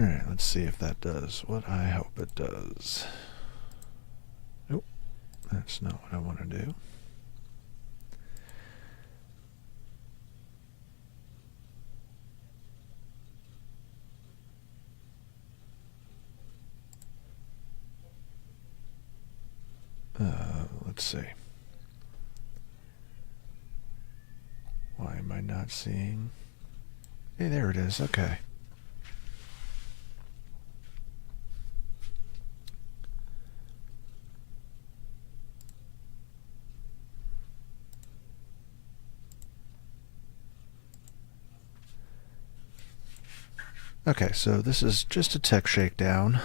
Alright, let's see if that does what I hope it does. Nope, that's not what I want to do. Let's see. Why am I not seeing? Hey, there it is. Okay. Okay, so this is just a tech shakedown.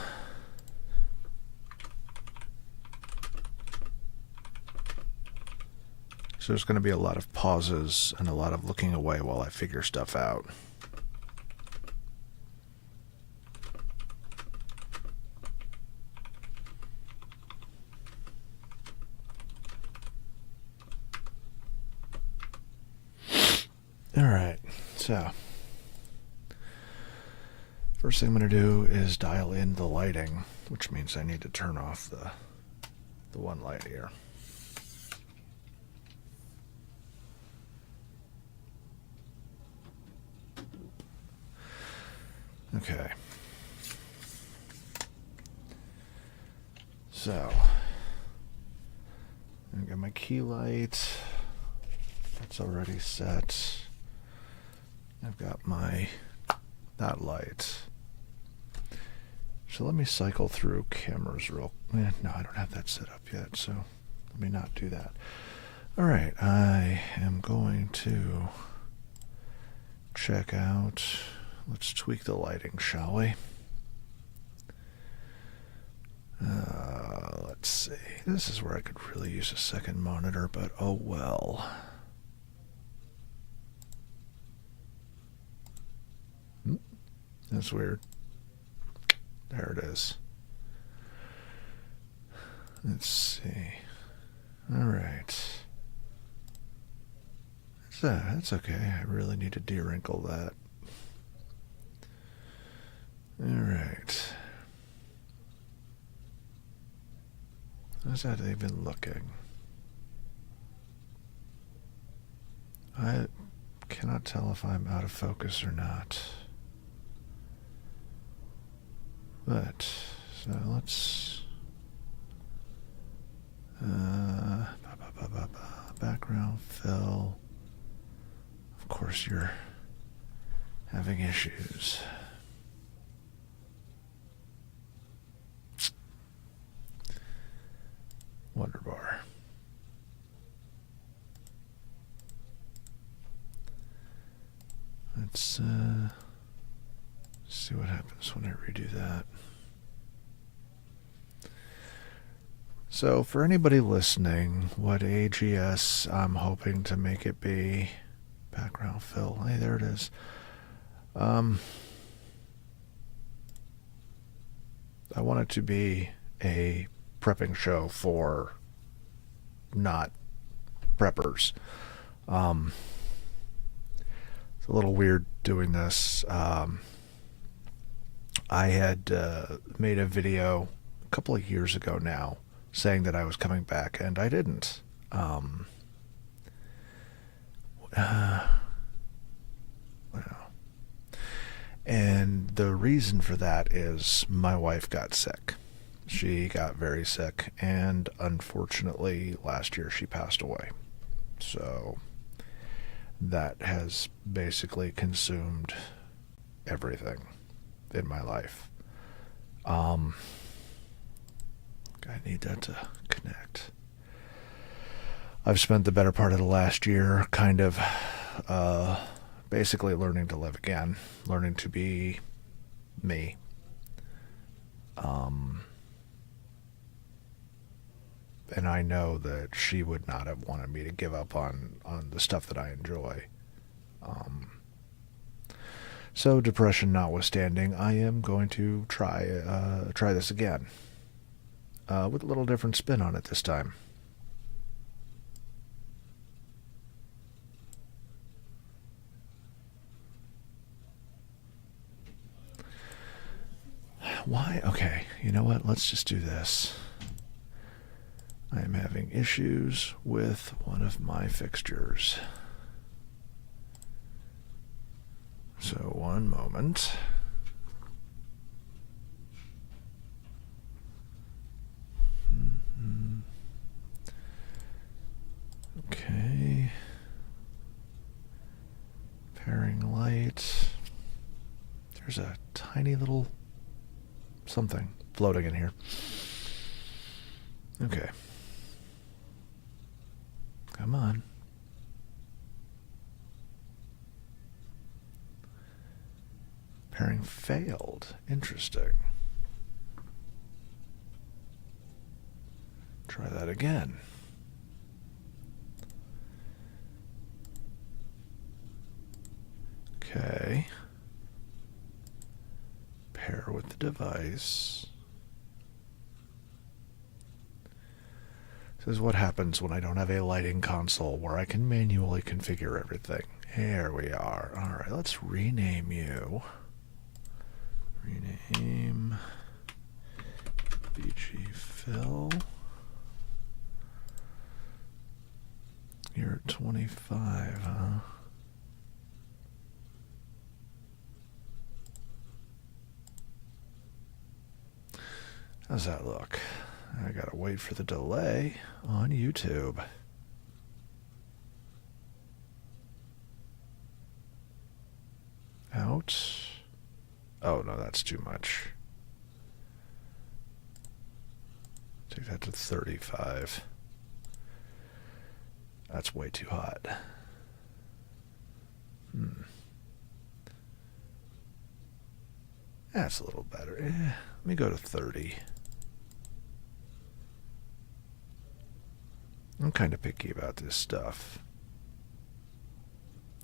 So there's going to be a lot of pauses and a lot of looking away while I figure stuff out. Alright, so first thing I'm going to do is dial in the lighting, which means I need to turn off the one light here. Okay. So, I got my key light. That's already set. I've got that light. So let me cycle through cameras real. No, I don't have that set up yet, so let me not do that. All right, I am going to check out. Let's tweak the lighting, shall we? Let's see. This is where I could really use a second monitor, but oh well. That's weird. There it is. Let's see. All right. That's okay. I really need to de-wrinkle that. All right. How's that even looking? I cannot tell if I'm out of focus or not. But, so let's... background fill. Of course you're having issues. Wonder bar. Let's see what happens when I redo that. So for anybody listening, what AGS I'm hoping to make it be, background fill, hey, there it is. I want it to be a prepping show for not preppers. It's a little weird doing this. I had made a video a couple of years ago now saying that I was coming back, and I didn't. And the reason for that is my wife got sick. She got very sick, and unfortunately last year she passed away. So that has basically consumed everything in my life. I need that to connect. I've spent the better part of the last year kind of basically learning to live again, learning to be me. And I know that she would not have wanted me to give up on the stuff that I enjoy. So depression notwithstanding, I am going to try this again. With a little different spin on it this time. Why? Okay, you know what? Let's just do this. I am having issues with one of my fixtures. So, one moment. Okay. Pairing light. There's a tiny little something floating in here. Okay. Come on. Pairing failed. Interesting. Try that again. Okay. Pair with the device. This is what happens when I don't have a lighting console where I can manually configure everything. Here we are. Alright, let's rename you. Rename BG Phil. You're at 25, huh? How's that look? I gotta wait for the delay on YouTube. Out. Oh, no, that's too much. Take that to 35. That's way too hot. That's a little better. Let me go to 30. I'm kind of picky about this stuff.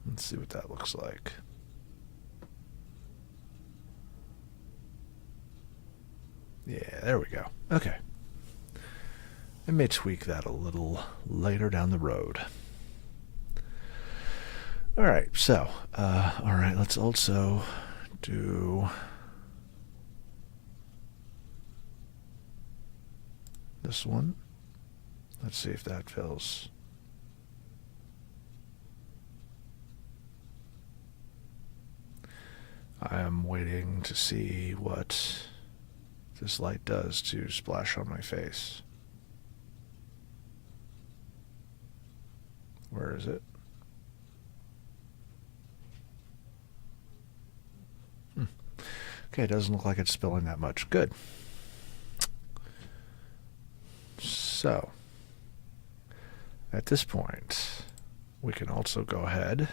Let's see what that looks like. Yeah, there we go. Okay. I may tweak that a little later down the road. Alright, so, alright, let's also do this one. Let's see if that fills. I am waiting to see what this light does to splash on my face. Where is it? Okay, it doesn't look like it's spilling that much. Good. So, at this point, we can also go ahead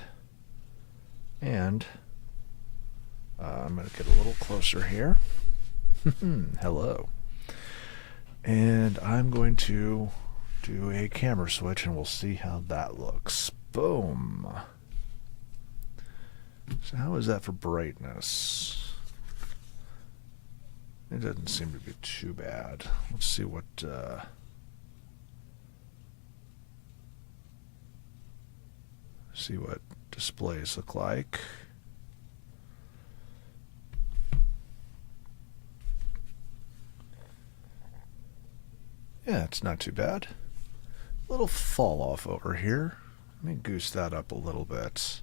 and I'm going to get a little closer here. Hello. And I'm going to do a camera switch and we'll see how that looks. Boom. So how is that for brightness? It doesn't seem to be too bad. Let's see what displays look like. Yeah, it's not too bad. A little fall off over here. Let me goose that up a little bit.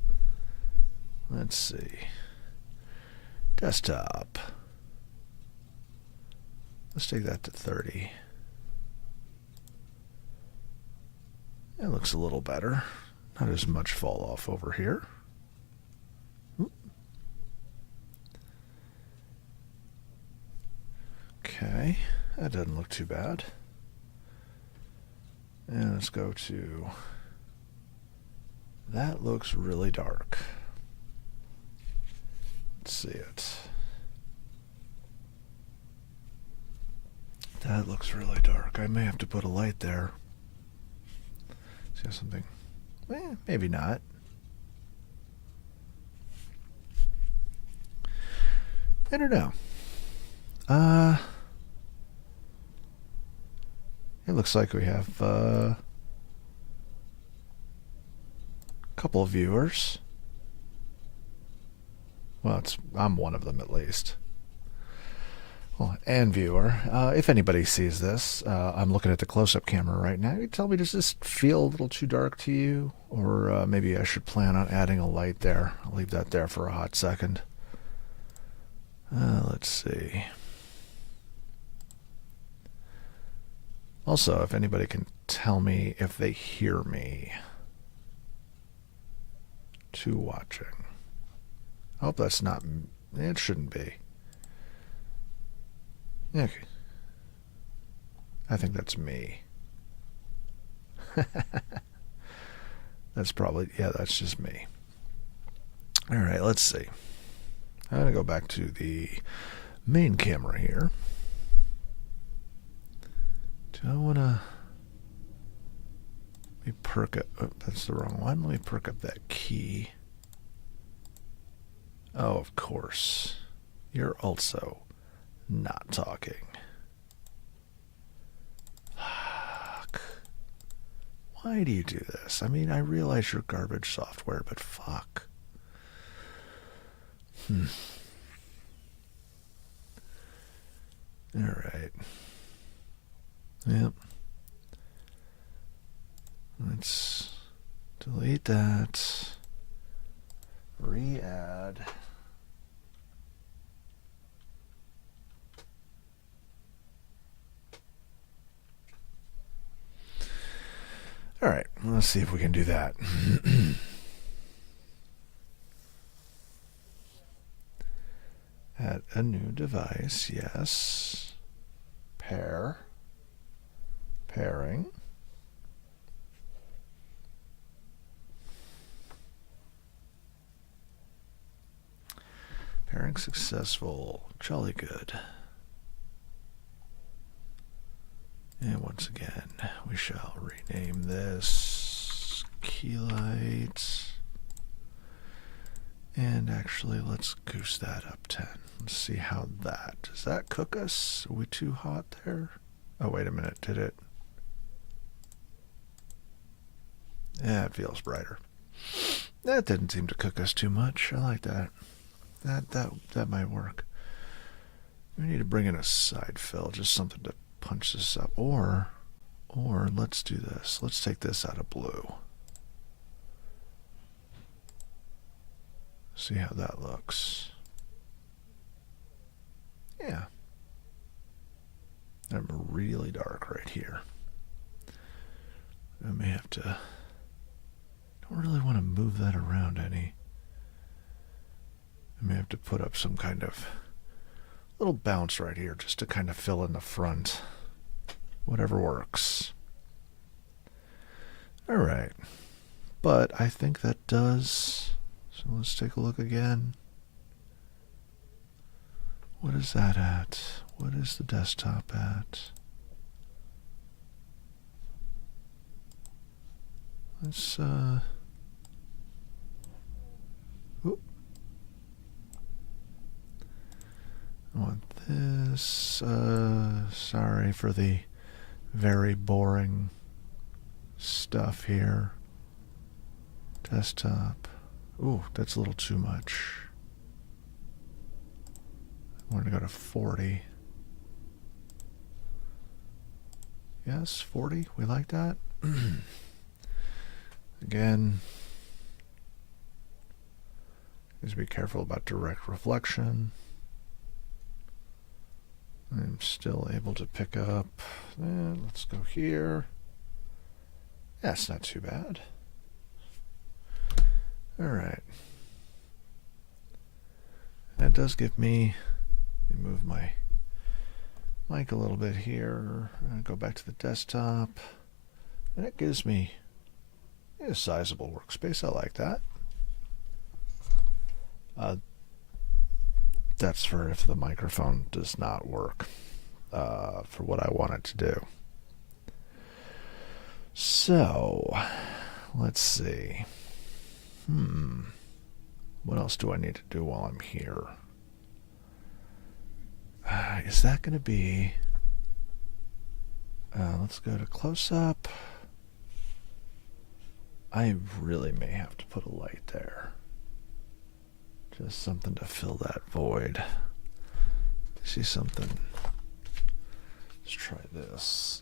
Let's see. Desktop. Let's take that to 30. It looks a little better. Not as much fall off over here. Okay, that doesn't look too bad. And let's go to... That looks really dark. Let's see it. That looks really dark. I may have to put a light there. See something? Maybe not. I don't know. It looks like we have a couple of viewers. Well, I'm one of them at least. Well, and viewer, if anybody sees this, I'm looking at the close-up camera right now. You tell me, does this feel a little too dark to you? Or maybe I should plan on adding a light there. I'll leave that there for a hot second. Let's see. Also, if anybody can tell me if they hear me to watching. I hope that's not... It shouldn't be. Okay. I think that's me. That's probably... Yeah, that's just me. Alright, let's see. I'm going to go back to the main camera here. Do I want to... Let me perk up... Oh, that's the wrong one. Let me perk up that key. Oh, of course. You're also not talking. Fuck. Why do you do this? I mean, I realize you're garbage software, but fuck. Alright. Yep. Let's delete that. Re-add. Alright, let's see if we can do that. Add a new device, yes. Pair. Pairing. Pairing successful. Jolly good. And once again, we shall rename this Keylight. And actually, let's goose that up 10. Let's see how that... Does that cook us? Are we too hot there? Oh, wait a minute. Did it? Yeah, it feels brighter. That didn't seem to cook us too much. I like that. That might work. We need to bring in a side fill, just something to punch this up. Or let's do this. Let's take this out of blue. See how that looks. Yeah. I'm really dark right here. I may have to... Don't really want to move that around any. I may have to put up some kind of little bounce right here just to kind of fill in the front. Whatever works. Alright. But I think that does... So let's take a look again. What is that at? What is the desktop at? Let's, Oop. I want this. Sorry for the very boring stuff here. Desktop. Ooh, that's a little too much. I want to go to 40. Yes, 40. We like that. Again, just be careful about direct reflection. I'm still able to pick up. Let's go here. That's not too bad. Alright. That does give me... Let me move my mic a little bit here. Go back to the desktop. And it gives me a sizable workspace. I like that. That's for if the microphone does not work for what I want it to do. So, let's see. What else do I need to do while I'm here? Is that going to be... let's go to close-up. I really may have to put a light there. Just something to fill that void. See something. Let's try this.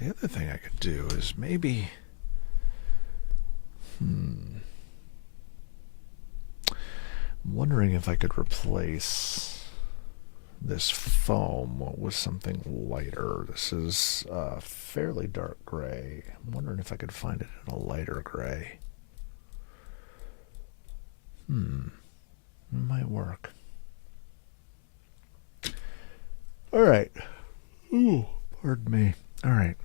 The other thing I could do is maybe... I'm wondering if I could replace this foam with something lighter. This is fairly dark gray. I'm wondering if I could find it in a lighter gray. It might work. All right. Ooh, pardon me. All right.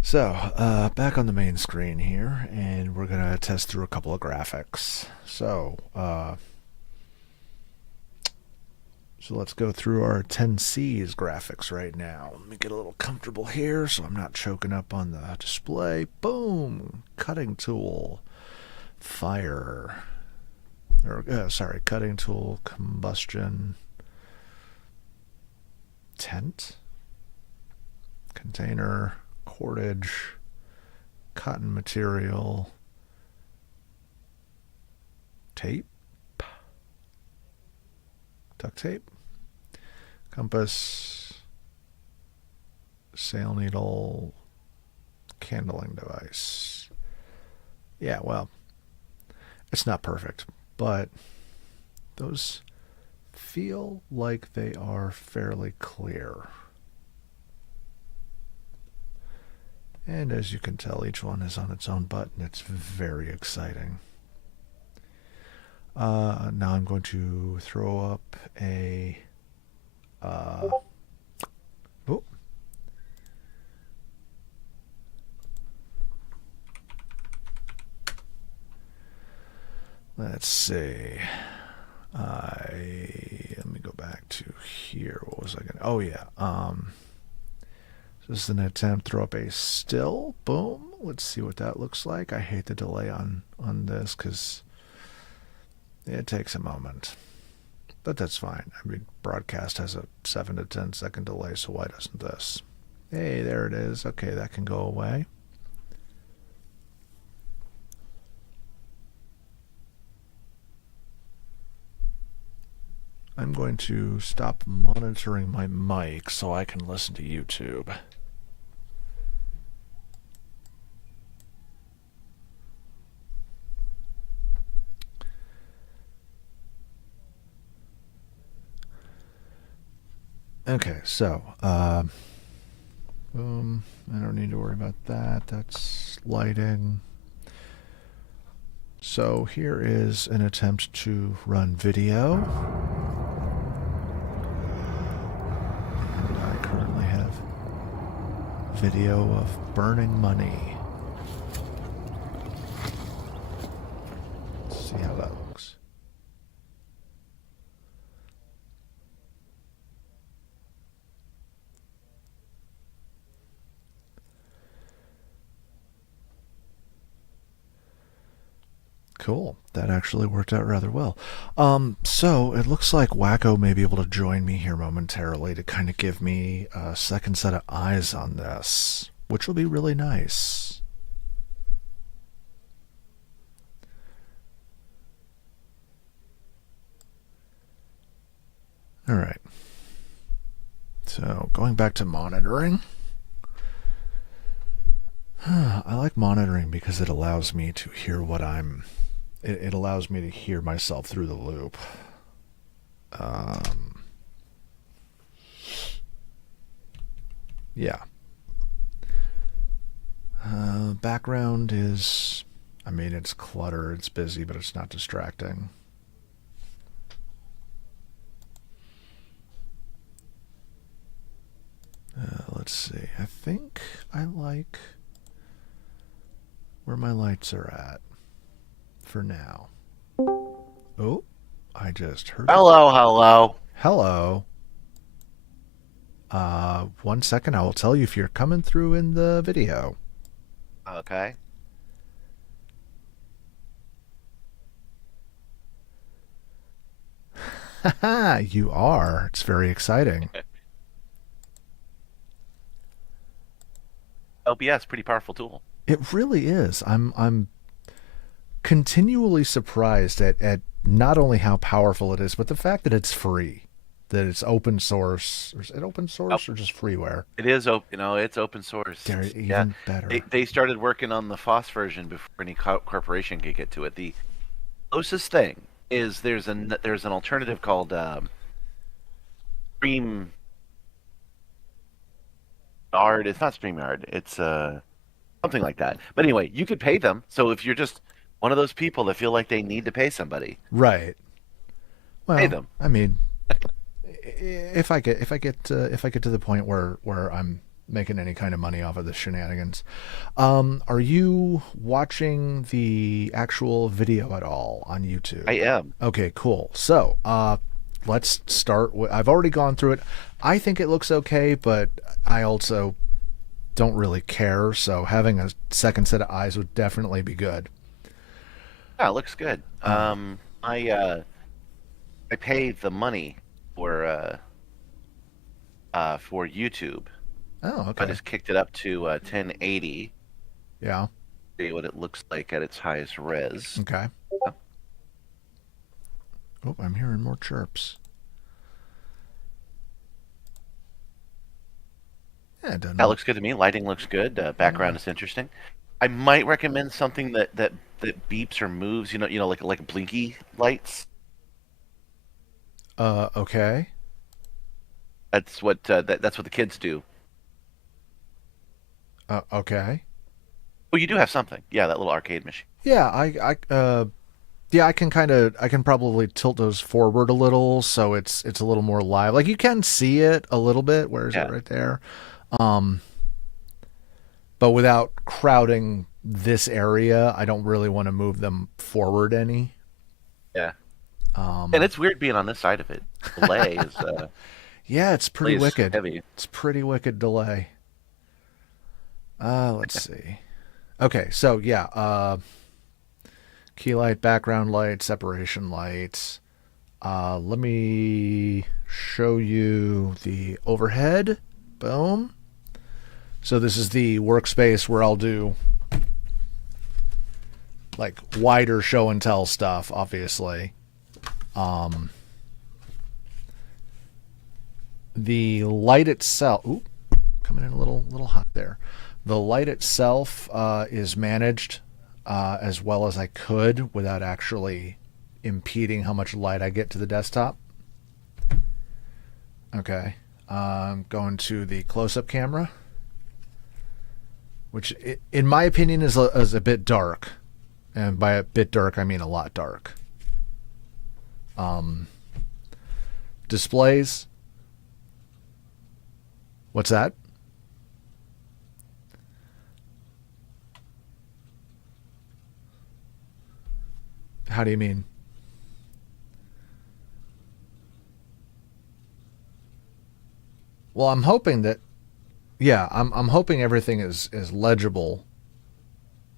So, back on the main screen here, and we're going to test through a couple of graphics. So let's go through our 10C's graphics right now. Let me get a little comfortable here so I'm not choking up on the display. Boom! Cutting tool. Fire. Cutting tool, combustion. Tent. Container. Cordage, cotton material, tape, duct tape, compass, sail needle, candling device. Yeah, well, it's not perfect, but those feel like they are fairly clear. And as you can tell, each one is on its own button. It's very exciting. Now I'm going to throw up a... Let's see. Let me go back to here. What was I going to... Oh, yeah. This is an attempt. Throw up a still. Boom. Let's see what that looks like. I hate the delay on this because it takes a moment. But that's fine. I mean, broadcast has a 7 to 10 second delay, so why doesn't this? Hey, there it is. Okay, that can go away. I'm going to stop monitoring my mic so I can listen to YouTube. Okay, so, boom. I don't need to worry about that. That's lighting. So here is an attempt to run video. And I currently have video of burning money. Let's see how that looks. Cool. That actually worked out rather well. So it looks like Wacko may be able to join me here momentarily to kind of give me a second set of eyes on this, which will be really nice. All right. So going back to monitoring. I like monitoring because it allows me to hear what I'm... It allows me to hear myself through the loop. Yeah. Background is... I mean, it's clutter, it's busy, but it's not distracting. Let's see. I think I like where my lights are at for now. Oh, I just heard... Hello, hello. Hello. 1 second, I will tell you if you're coming through in the video. Okay. Haha, you are. It's very exciting. OBS, pretty powerful tool. It really is. I'm continually surprised at not only how powerful it is, but the fact that it's free, that it's open source. Or is it open Oh, source or just freeware? it is open. It's open source. They're Yeah, even they better. they started working on the FOSS version before any corporation could get to it. The closest thing is there's an alternative called Stream Yard. It's not StreamYard. It's something like that. But anyway, you could pay them. So if you're just one of those people that feel like they need to pay somebody, Right. pay Well, them. I mean, if I get to the point where I'm making any kind of money off of the shenanigans, are you watching the actual video at all on I YouTube? am. Okay, cool. So, let's start with. I've already gone through it. I think it looks okay, but I also don't really care. So having a second set of eyes would definitely be good. Yeah, it looks good. Uh, I pay the money for for YouTube. oh, I okay. just kicked it up to 1080. Yeah. See what it looks like at its highest res. Okay. Oh, I'm hearing more chirps. Yeah, it doesn't That look. looks good to me. Lighting looks good. All Background right. is interesting. I might recommend something that beeps or moves. Like blinky lights. Okay. That's what the kids do. Okay. Oh, you do have something. Yeah, that little arcade machine. Yeah, yeah, I can probably tilt those forward a little so it's a little more live. Like you can see it a little bit. Where is it Yeah, right there? Um, but without crowding this area, I don't really want to move them forward any. yeah. And Um, it's weird being on this side of it. Delay is yeah, it's pretty delay is wicked. heavy. It's pretty wicked delay. Let's see. Okay, so yeah, key light, background light, separation lights. Let me show you the overhead. Boom. So this is the workspace where I'll do like wider show and tell stuff, obviously. Um, the light itself, ooh, coming in a little hot there. The light itself is managed as well as I could without actually impeding how much light I get to the desktop. Okay. Going to the close-up camera, which in my opinion is a bit dark. And by a bit dark, I mean a lot dark. Um, displays. What's that? How do you mean? Well, I'm hoping that yeah, I'm hoping everything is legible.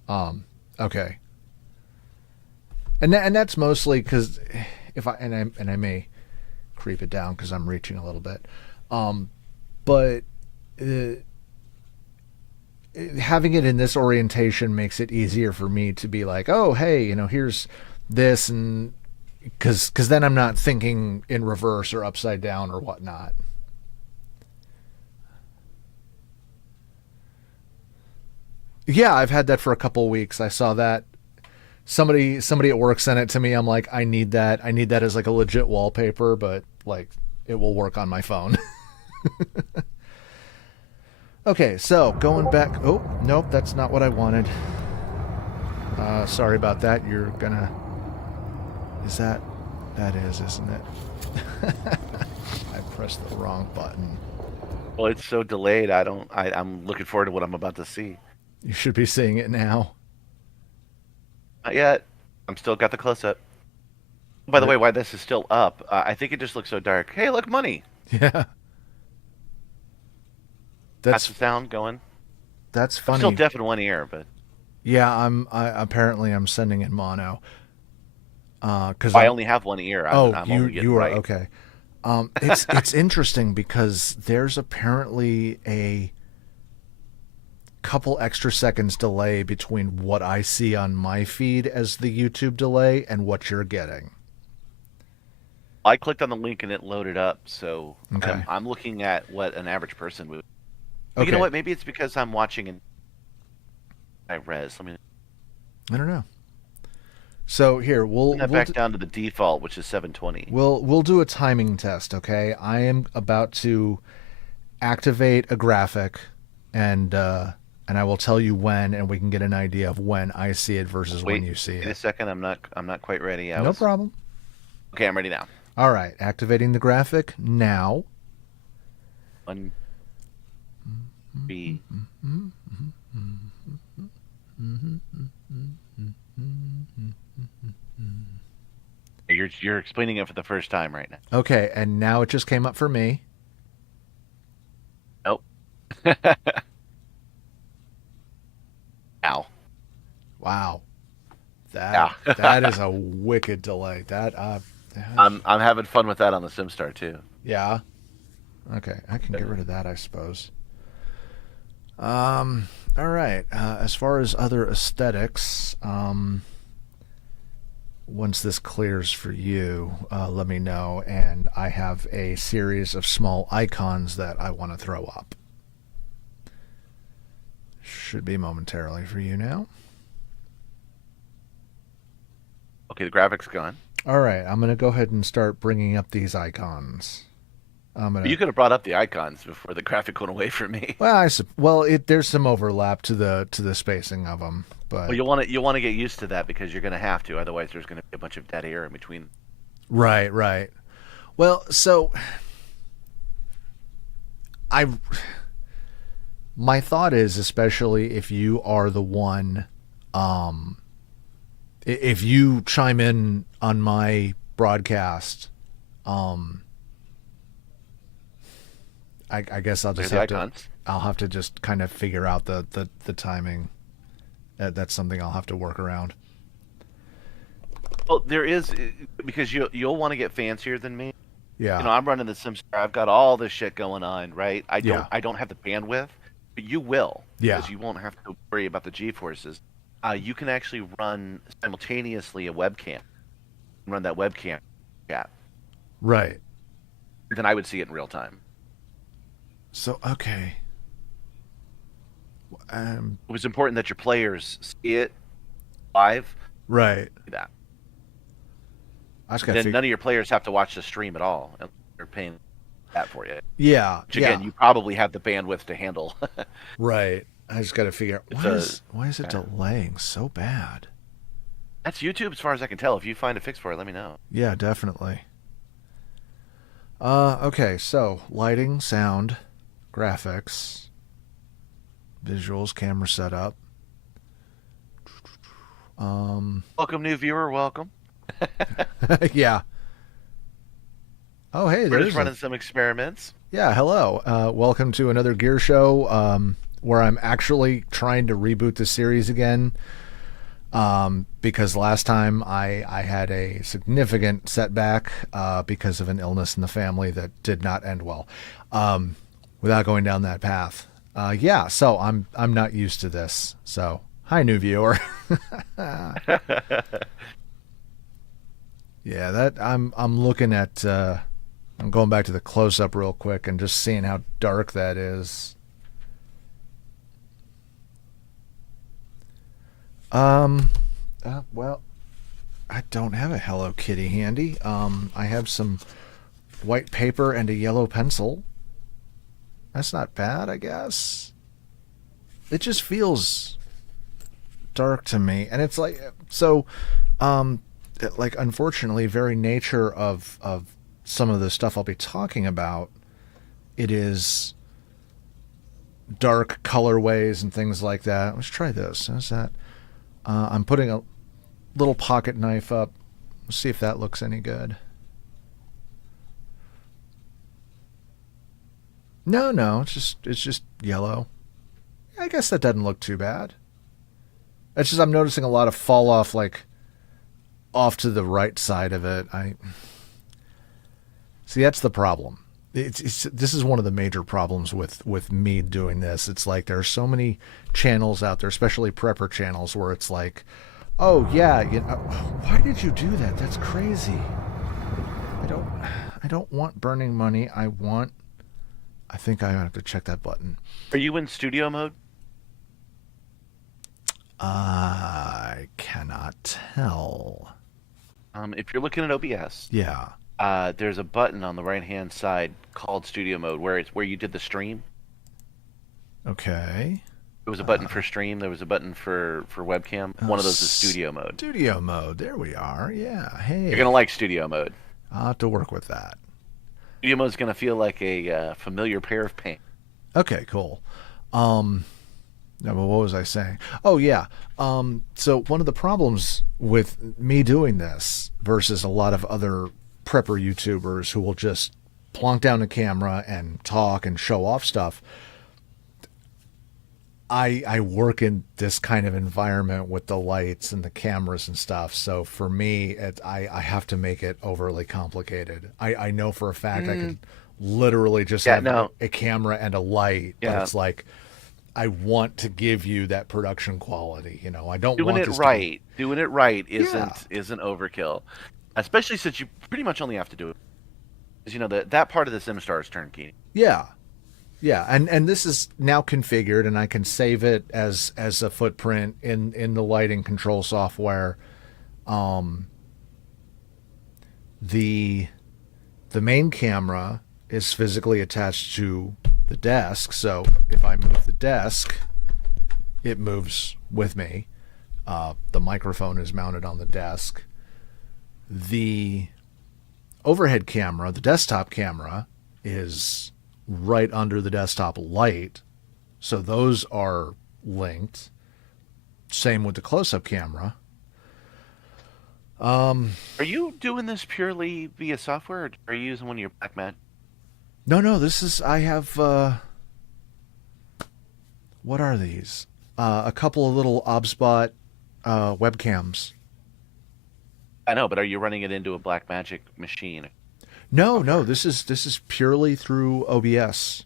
Um, okay, and that's mostly because if I may creep it down because I'm reaching a little bit, but uh, having it in this orientation makes it easier for me to be like, oh hey, here's this, and because then I'm not thinking in reverse or upside down or whatnot. Yeah, I've had that for a couple weeks. I saw that somebody at work sent it to me. I'm like, I need that. I need that as like a legit wallpaper, but like it will work on my phone. Okay, so going back. Oh, nope, that's not what I wanted. Sorry about that. You're gonna. Is that? That is, isn't it? I pressed the wrong button. Well, it's so delayed. I don't. I'm looking forward to what I'm about to see. You should be seeing it now. Not yet. I'm still got the close up. By the way, why this is still up? I think it just looks so dark. Hey, look, money. Yeah, That's that's the sound going. that's I'm still funny. deaf in one ear, but Yeah, I apparently I'm sending in mono. Because I I'm. only have one ear. I'm Oh, I'm you only getting you are right. okay. It's interesting because there's apparently a couple extra seconds delay between what I see on my feed as the YouTube delay and what you're getting. I clicked on the link and it loaded up, so Okay. I'm looking at what an average person would. But you know Okay. what? Maybe it's because I'm watching in high res. Let me I don't know. So here bring that back down to the default, which is 720. we'll do a timing test, okay? I am about to activate a graphic, and I will tell you when, and we can get an idea of when I see it versus when you see Wait a it. second. I'm not quite ready. No problem. Okay. I'm ready now. All right, activating the graphic now. 1, 3. You're explaining it for the first time right now. Okay, and now it just came up for me. Nope. Ow. Wow, Yeah. that is a wicked delay. I'm having fun with that on the SimStar too. Yeah. Okay, I can get rid of that, I suppose. All right. As far as other aesthetics, once this clears for you, let me know, and I have a series of small icons that I want to throw up. Should be momentarily for you now. Okay, the graphics gone. All right, I'm gonna go ahead and start bringing up these icons. You could have brought up the icons before the graphic went away from me. There's some overlap to the spacing of them, but Well, you'll want to get used to that because you're going to have to. Otherwise, there's going to be a bunch of dead air in between. right. Well, so I my thought is, especially if you are the one, if you chime in on my broadcast, I guess I'll just I'll have to just kind of figure out the timing. That's something I'll have to work around. Well, there is, because you'll want to get fancier than me. Yeah. I'm running the SimStar. I've got all this shit going on, right? I Yeah. don't have the bandwidth, but you will. Yeah. Because you won't have to worry about the G-forces. You can actually run simultaneously a webcam. Run that webcam chat. Right. Then I would see it in real time. So, okay. It was important that your players see it live. Right. Do that. Then none of your players have to watch the stream at all. And they're paying that for you. Yeah. Which, again, you probably have the bandwidth to handle. Right. I just got to figure out why is it delaying so bad? That's YouTube, as far as I can tell. If you find a fix for it, let me know. Yeah, definitely. Okay, so lighting, sound, graphics, visuals, camera setup. Welcome, new viewer. Welcome. Yeah. Oh, hey, we're just running some experiments. Yeah, hello. Welcome to another Gear Show, where I'm actually trying to reboot the series again. Because last time I had a significant setback because of an illness in the family that did not end well. Without going down that path. Yeah, so I'm not used to this. So, hi, new viewer. Yeah, that I'm looking at. I'm going back to the close up real quick and just seeing how dark that is. Well, I don't have a Hello Kitty handy. I have some white paper and a yellow pencil. That's not bad, I guess. It just feels dark to me, and it's like so. Like, unfortunately, very nature of some of the stuff I'll be talking about, it is dark colorways and things like that. Let's try this. How's that? I'm putting a little pocket knife up. Let's see if that looks any good. No, it's just yellow. I guess that doesn't look too bad. It's just I'm noticing a lot of fall off, like off to the right side of it. See, that's the problem. it's this is one of the major problems with me doing this. It's like there are so many channels out there, especially prepper channels, where it's like, oh yeah, why did you do that? That's crazy. I don't I don't want burning money. I think I have to check that button. Are you in studio mode? I cannot tell. If you're looking at OBS, Yeah. there's a button on the right hand side called studio mode where it's where you did the stream. Okay. There was a button for stream. There was a button for webcam. One of those is studio mode. Studio mode. There we are. Yeah. Hey. You're gonna like studio mode. I'll have to work with that. Studio mode is gonna feel like a familiar pair of pants. Okay, cool. No, but what was I saying? Oh yeah. So one of the problems with me doing this versus a lot of other prepper YouTubers who will just plonk down a camera and talk and show off stuff. I work in this kind of environment with the lights and the cameras and stuff. So for me, I have to make it overly complicated. I know for a fact I could literally just have a camera and a light, but it's like I want to give you that production quality. You know, I don't doing want it right. Doing it right isn't overkill, especially since you pretty much only have to do it. Because you know that part of the SimStar is turnkey. Yeah. Yeah, and this is now configured, and I can save it as a footprint in the lighting control software. The main camera is physically attached to the desk, so if I move the desk, it moves with me. The microphone is mounted on the desk. The overhead camera, the desktop camera, is right under the desktop light, so those are linked. Same with the close-up camera. Are you doing this purely via software, or are you using one of your Blackmagic? No, this is, I have what are these? A couple of little OBSBot webcams. I know, but are you running it into a Blackmagic machine? No, this is purely through OBS.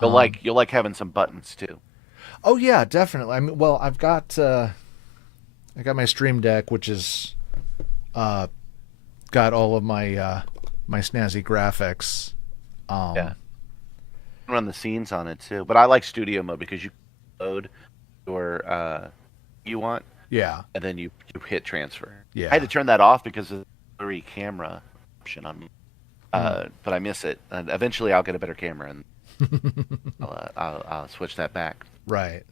You'll like having some buttons too. Oh yeah, definitely. I mean, well, I got my Stream Deck, which is got all of my my snazzy graphics. Run the scenes on it too, but I like studio mode because you load your you want, and then you hit transfer. Yeah, I had to turn that off because of the blurry camera option on me, but I miss it, and eventually I'll get a better camera and I'll switch that back. Right.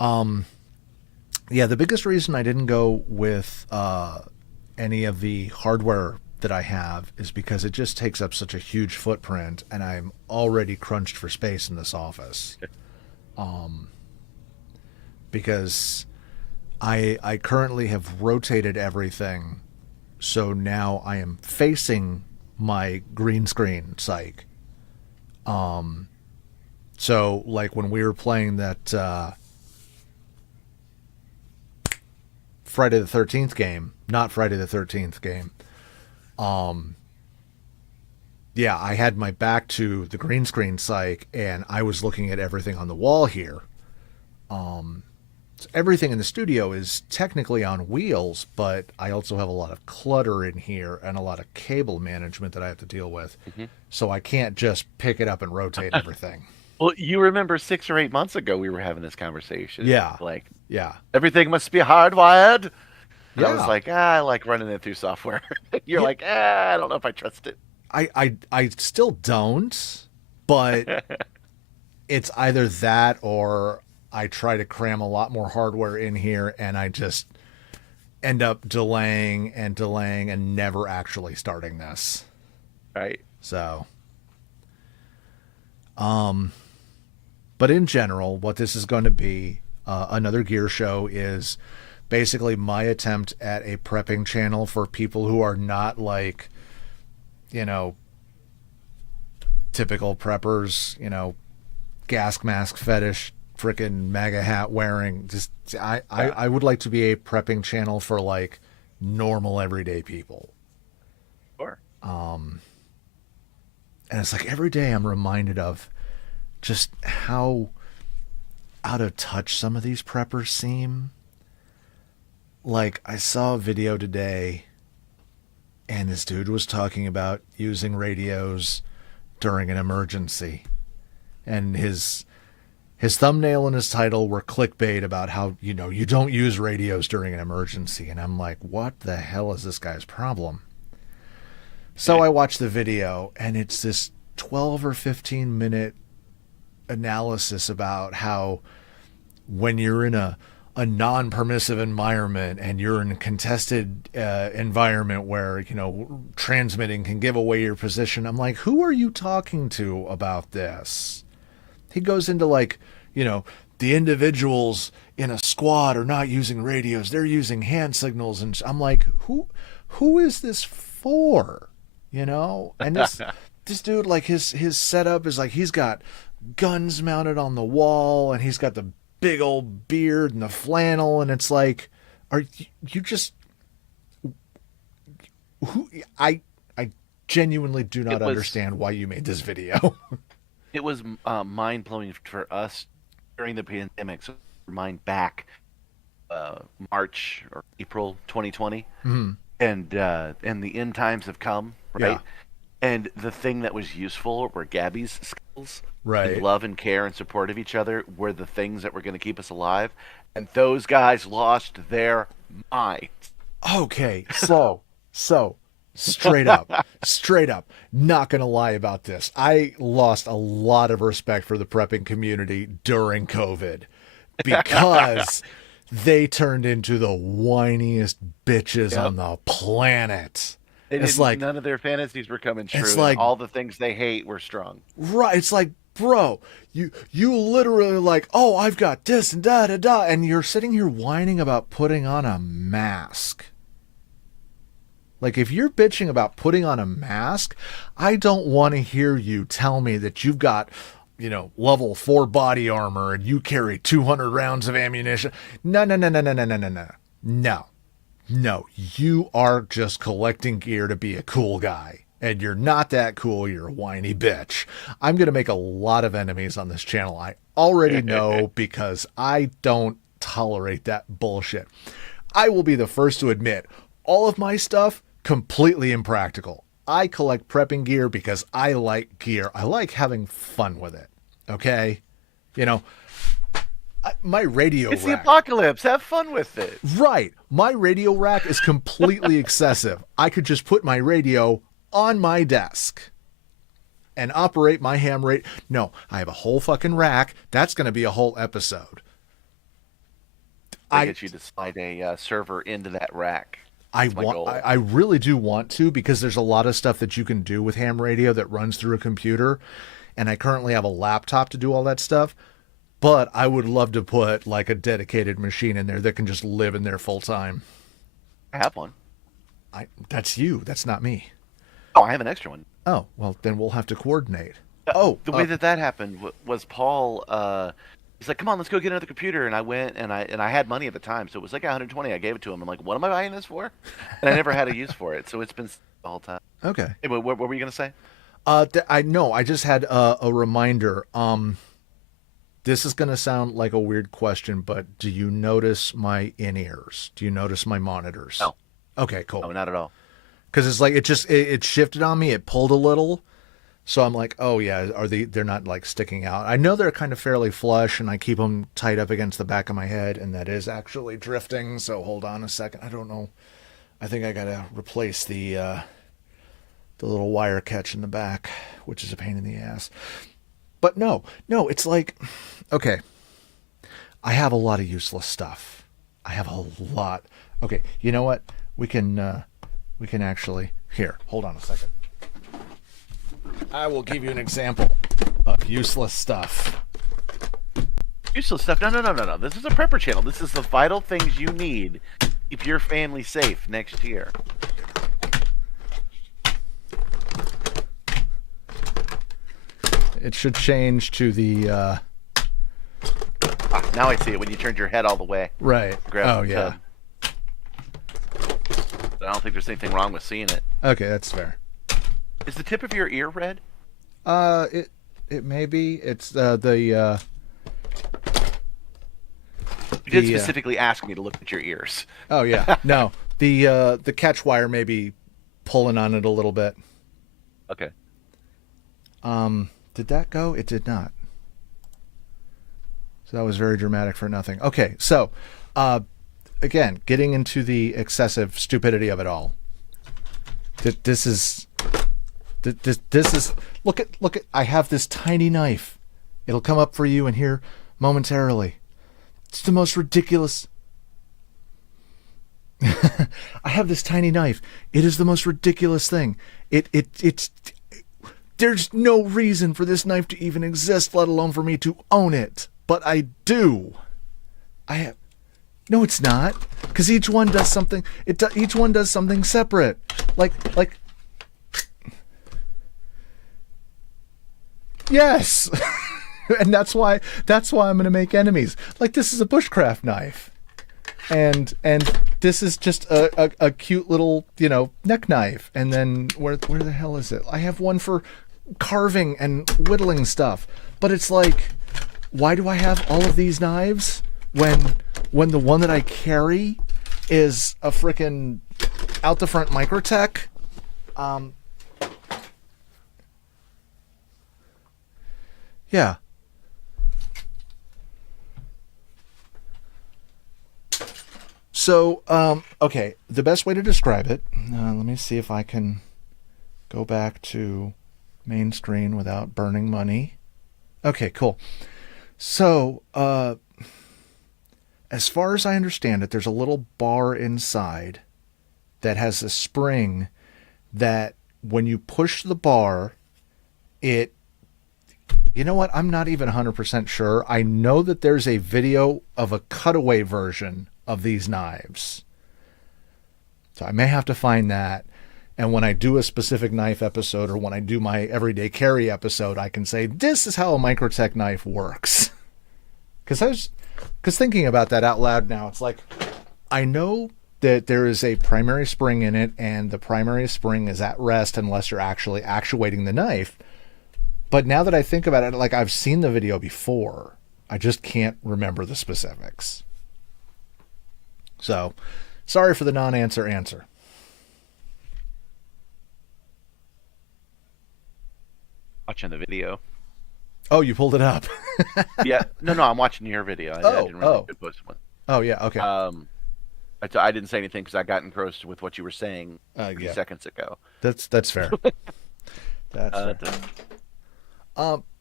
Yeah, the biggest reason I didn't go with any of the hardware that I have is because it just takes up such a huge footprint, and I'm already crunched for space in this office. Because I currently have rotated everything, so now I am facing my green screen psych. So like when we were playing that Friday the 13th game, not Friday the 13th game. Yeah, I had my back to the green screen psych, and I was looking at everything on the wall here. So everything in the studio is technically on wheels, but I also have a lot of clutter in here and a lot of cable management that I have to deal with. So I can't just pick it up and rotate everything. Well, you remember 6 or 8 months ago we were having this conversation. Yeah. Like, yeah, everything must be hardwired. And yeah. I was like, I like running it through software. You're like, I don't know if I trust it. I still don't, but it's either that or I try to cram a lot more hardware in here, and I just end up delaying and never actually starting this. Right. So, but in general, what this is going to be, another gear show, is basically my attempt at a prepping channel for people who are not like, you know, typical preppers, you know, gas mask fetish, frickin' MAGA hat wearing. Just I would like to be a prepping channel for like normal everyday people. Sure. And it's like every day I'm reminded of just how out of touch some of these preppers seem. Like, I saw a video today, and this dude was talking about using radios during an emergency. And his thumbnail and his title were clickbait about how, you know, you don't use radios during an emergency. And I'm like, what the hell is this guy's problem? So I watched the video, and it's this 12 or 15 minute analysis about how when you're in a non-permissive environment and you're in a contested environment where, you know, transmitting can give away your position. I'm like, who are you talking to about this? He goes into, like, you know, the individuals in a squad are not using radios. They're using hand signals. And I'm like, who is this for? You know? And this dude, like, his setup is like, he's got guns mounted on the wall, and he's got the big old beard and the flannel, and it's like, are you just who? I genuinely do not understand why you made this video. It was mind-blowing for us during the pandemic. So mind back March or April 2020, and the end times have come, right? Yeah. And the thing that was useful were Gabby's skills. Right. And love and care and support of each other were the things that were going to keep us alive. And those guys lost their minds. Okay, so straight up, not gonna lie about this. I lost a lot of respect for the prepping community during COVID because they turned into the whiniest bitches on the planet. It's like none of their fantasies were coming true. It's like all the things they hate were strong. Right. It's like, bro, you literally like, oh, I've got this and da da da, and you're sitting here whining about putting on a mask. Like, if you're bitching about putting on a mask, I don't want to hear you tell me that you've got, you know, level 4 body armor and you carry 200 rounds of ammunition. No. No, you are just collecting gear to be a cool guy. And you're not that cool. You're a whiny bitch. I'm going to make a lot of enemies on this channel. I already know because I don't tolerate that bullshit. I will be the first to admit all of my stuff, completely impractical. I collect prepping gear because I like gear. I like having fun with it. Okay? You know, my radio It's rack. the apocalypse. Have fun with it. Right. My radio rack is completely excessive. I could just put my radio on my desk and operate my ham rate. No, I have a whole fucking rack. That's going to be a whole episode. I get you to slide a server into that rack. I really do want to, because there's a lot of stuff that you can do with ham radio that runs through a computer. And I currently have a laptop to do all that stuff. But I would love to put like a dedicated machine in there that can just live in there full time. I have one. That's you. That's not me. Oh, I have an extra one. Oh, well, then we'll have to coordinate. The way that happened was Paul. He's like, "Come on, let's go get another computer." And I went, and I had money at the time, so it was like 120. I gave it to him. I'm like, "What am I buying this for?" And I never had a use for it, so it's been the whole time. Okay. Hey, what were you gonna say? I know. I just had a reminder. This is gonna sound like a weird question, but do you notice my in-ears? Do you notice my monitors? No. Okay, cool. No, not at all. Because it's like it shifted on me. It pulled a little. So I'm like, oh yeah, they're not like sticking out. I know they're kind of fairly flush, and I keep them tight up against the back of my head, and that is actually drifting. So hold on a second. I don't know. I think I gotta replace the little wire catch in the back, which is a pain in the ass. But no, it's like, okay, I have a lot of useless stuff. I have a lot. Okay, you know what? We can actually, here, hold on a second. I will give you an example of useless stuff. Useless stuff? No. This is a prepper channel. This is the vital things you need to keep your family safe next year. It should change to the... now I see it when you turned your head all the way. Right. Grab the yeah. I don't think there's anything wrong with seeing it. Okay, that's fair. Is the tip of your ear red? It may be. It's the You did the specifically ask me to look at your ears. oh yeah, no, the catch wire may be pulling on it a little bit. Okay. Did that go? It did not. So that was very dramatic for nothing. Okay, so again, getting into the excessive stupidity of it all. This is this is look at I have this tiny knife. It'll come up for you in here momentarily. It's the most ridiculous. I have this tiny knife. It is the most ridiculous thing. It's there's no reason for this knife to even exist, let alone for me to own it. But I do. I have. No, it's not, because each one does something. Each one does something separate. Like. Yes, and that's why I'm gonna make enemies. Like, this is a bushcraft knife, and this is just a cute little neck knife. And then where the hell is it? I have one for carving and whittling stuff. But it's like, why do I have all of these knives when the one that I carry is a frickin' out the front Microtech? Yeah. So, okay, the best way to describe it, let me see if I can go back to main screen without burning money. Okay, cool. So, as far as I understand it, there's a little bar inside that has a spring that when you push the bar, it. You know what? I'm not even 100% sure. I know that there's a video of a cutaway version of these knives. So I may have to find that. And when I do a specific knife episode, or when I do my everyday carry episode, I can say, this is how a Microtech knife works. Because thinking about that out loud now, it's like, I know that there is a primary spring in it, and the primary spring is at rest unless you're actually actuating the knife. But now that I think about it, like, I've seen the video before. I just can't remember the specifics. So, sorry for the non-answer answer. Watching the video. Oh, you pulled it up. Yeah. No, I'm watching your video. I didn't really post one. Oh, yeah, okay. I didn't say anything because I got engrossed with what you were saying a few seconds ago. That's fair. That's fair.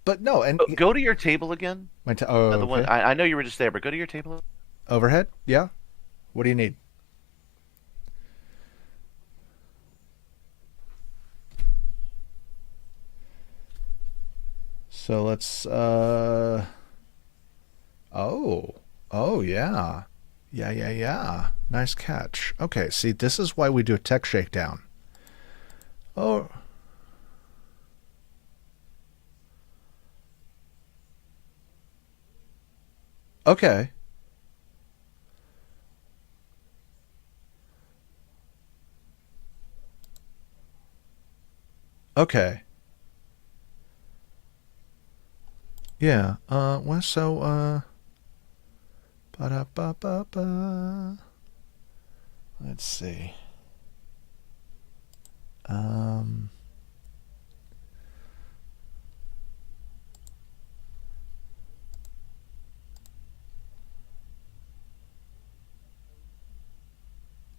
But no, and go to your table again. Okay. One. I know you were just there, but go to your table. Overhead? Yeah. What do you need? So let's. Oh yeah. Yeah. Nice catch. Okay. See, this is why we do a tech shakedown. Oh. Okay. Okay. Yeah. Well, so, ba-da-ba-ba-ba. Let's see.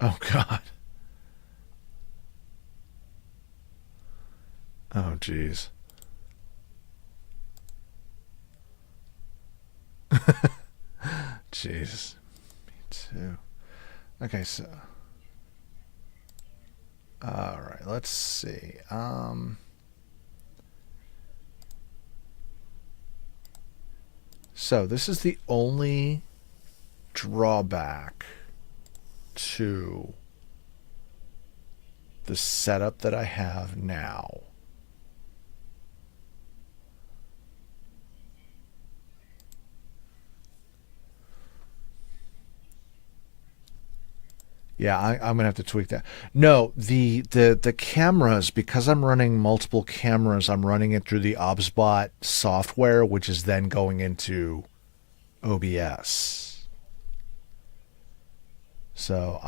Oh, God. Oh, jeez. Jeez. Me too. Okay, so. All right, let's see. So this is the only drawback to the setup that I have now. Yeah, I'm gonna have to tweak that. No, the cameras, because I'm running multiple cameras, I'm running it through the OBSBot software, which is then going into OBS. So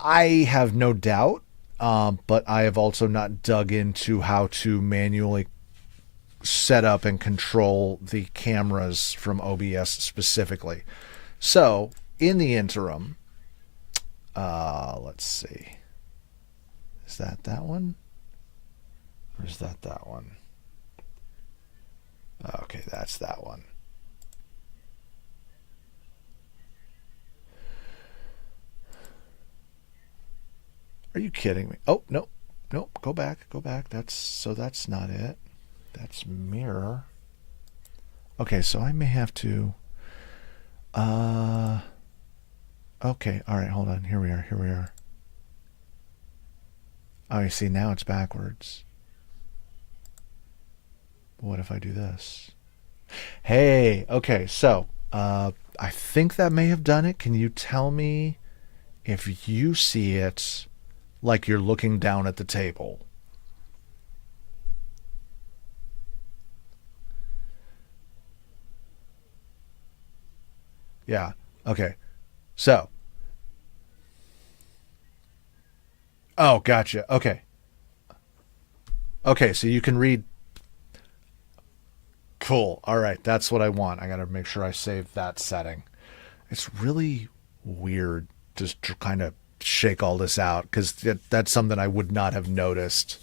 I have no doubt, but I have also not dug into how to manually set up and control the cameras from OBS specifically. So in the interim, let's see. Is that one? Or is that one? Okay, that's that one. Are you kidding me? Oh, no. Nope, go back, go back. That's not it. That's mirror. Okay, so I may have to uh okay, all right, hold on. Here we are. Here we are. Oh, you see, now it's backwards. What if I do this? Hey, okay, so I think that may have done it. Can you tell me if you see it like you're looking down at the table? Yeah. Okay. So, oh, gotcha. Okay. Okay, so you can read. Cool. All right, that's what I want. I got to make sure I save that setting. It's really weird just to kind of shake all this out because that's something I would not have noticed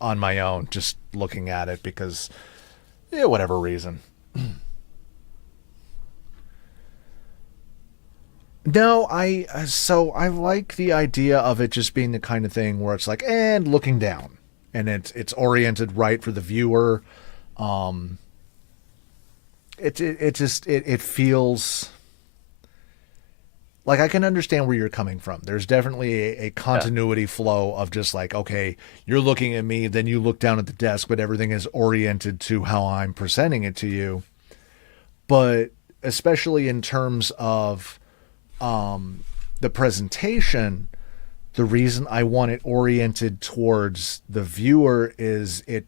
on my own just looking at it because, yeah, whatever reason. No, I like the idea of it just being the kind of thing where it's like and looking down, and it's oriented right for the viewer. Um, it just it feels like I can understand where you're coming from. There's definitely a Yeah. continuity flow of just like, okay, you're looking at me, then you look down at the desk, but everything is oriented to how I'm presenting it to you. But especially in terms of the presentation, the reason I want it oriented towards the viewer is it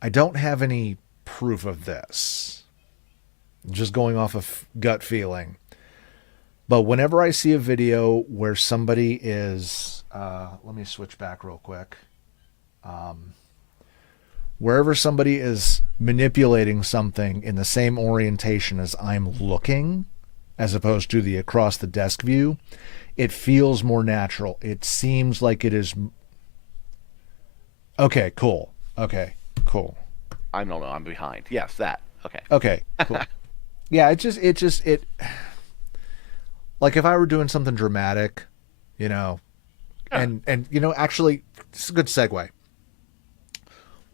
I don't have any proof of this. Just going off of gut feeling. But whenever I see a video where somebody is, let me switch back real quick. Wherever somebody is manipulating something in the same orientation as I'm looking, as opposed to the across the desk view, it feels more natural. It seems like it is. Okay, cool. Okay, cool. I don't know. I'm behind. Yes, that. Okay. Okay, cool. Yeah, it like if I were doing something dramatic, you know, Yeah. and actually, it's a good segue.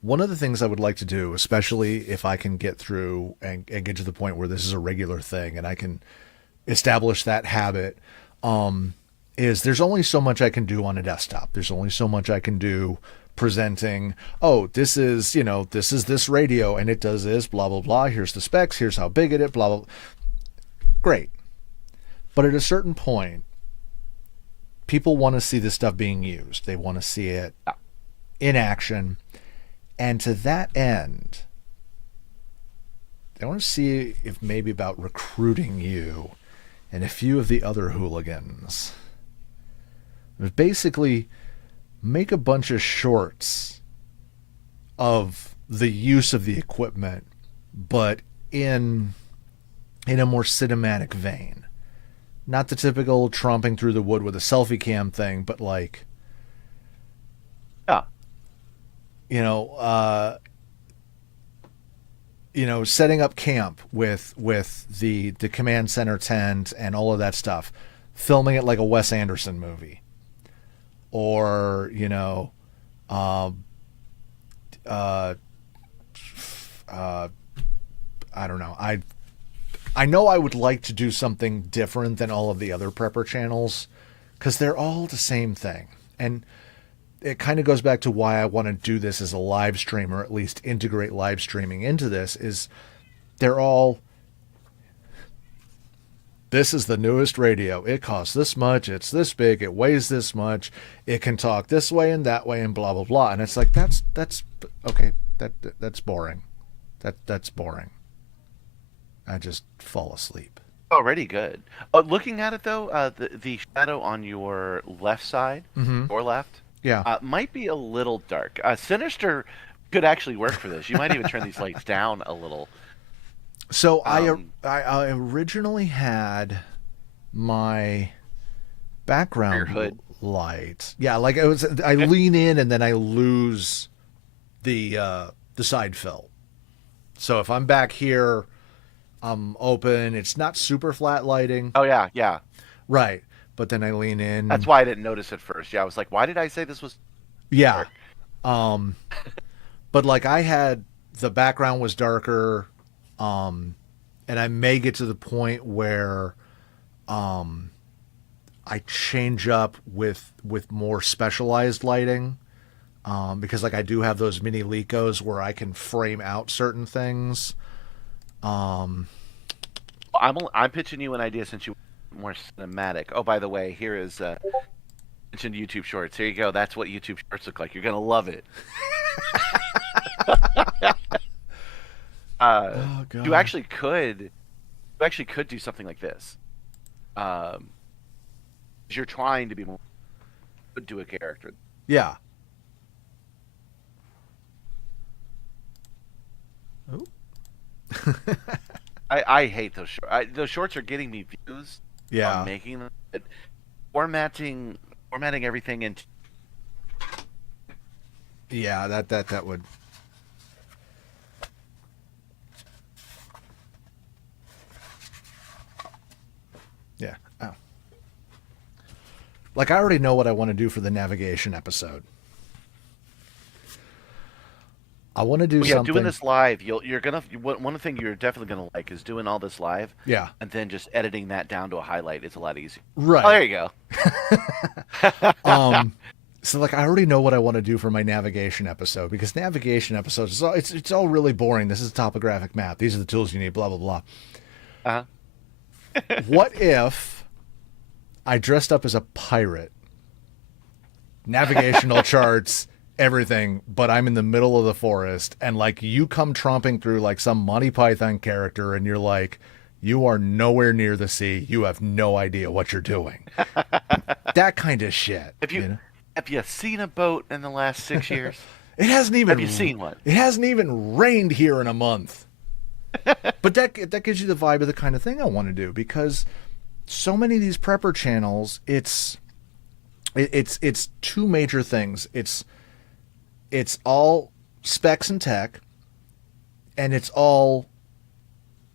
One of the things I would like to do, especially if I can get through and get to the point where this is a regular thing and I can establish that habit, is there's only so much I can do on a desktop. There's only so much I can do presenting, oh, this is, this is this radio and it does this, blah, blah, blah. Here's the specs. Here's how big it is, blah, blah. Great. But at a certain point, people want to see this stuff being used. They want to see it Yeah. in action. And to that end, I want to see if maybe about recruiting you and a few of the other hooligans. But basically, make a bunch of shorts of the use of the equipment, but in a more cinematic vein. Not the typical tromping through the wood with a selfie cam thing, but like, Yeah. you know, uh, setting up camp with the command center tent and all of that stuff, filming it like a Wes Anderson movie, or uh, uh, I don't know. I know I would like to do something different than all of the other prepper channels because they're all the same thing, and it kind of goes back to why I want to do this as a live stream, or at least integrate live streaming into this. Is they're all this is the newest radio. It costs this much. It's this big. It weighs this much. It can talk this way and that way and blah blah blah. And it's like that's okay. That's boring. That's boring. I just fall asleep. Already good. Looking at it though, the shadow on your left side or left, Yeah. might be a little dark. Sinister could actually work for this. You might even turn these lights down a little. So I originally had my background Your hood. light. Yeah, like I lean in and then I lose the side fill. So if I'm back here, I'm open. It's not super flat lighting. Oh yeah, yeah. Right. But then I lean in. That's why I didn't notice at first. Yeah, I was like, why did I say this was Yeah. dark? But like I had the background was darker, and I may get to the point where I change up with more specialized lighting. Because like I do have those mini Lecos where I can frame out certain things. I'm pitching you an idea since you want more cinematic. Oh, by the way, here is mentioned YouTube Shorts. Here you go. That's what YouTube Shorts look like. You're gonna love it. Oh God. You actually could do something like this. 'Cause you're trying to be more could do a character. Yeah. Oh. I hate those shorts. Those shorts are getting me views. Yeah. On making them. But formatting everything into. Yeah, that would. Yeah. Oh. Like I already know what I want to do for the navigation episode. I want to do something. Doing this live, you're gonna one thing you're definitely gonna like is doing all this live. Yeah. And then just editing that down to a highlight is a lot easier. Right. Oh, there you go. So like I already know what I want to do for my navigation episode because navigation episodes it's all really boring. This is a topographic map. These are the tools you need. Blah blah blah. Uh-huh. What if I dressed up as a pirate? Navigational charts, everything, but I'm in the middle of the forest and like you come tromping through like some Monty Python character and you're like, you are nowhere near the sea. You have no idea what you're doing. That kind of shit. Have you seen a boat in the last 6 years? It hasn't even. Have you seen one? It hasn't even rained here in a month. But that gives you the vibe of the kind of thing I want to do because so many of these prepper channels, it's two major things. It's all specs and tech, and it's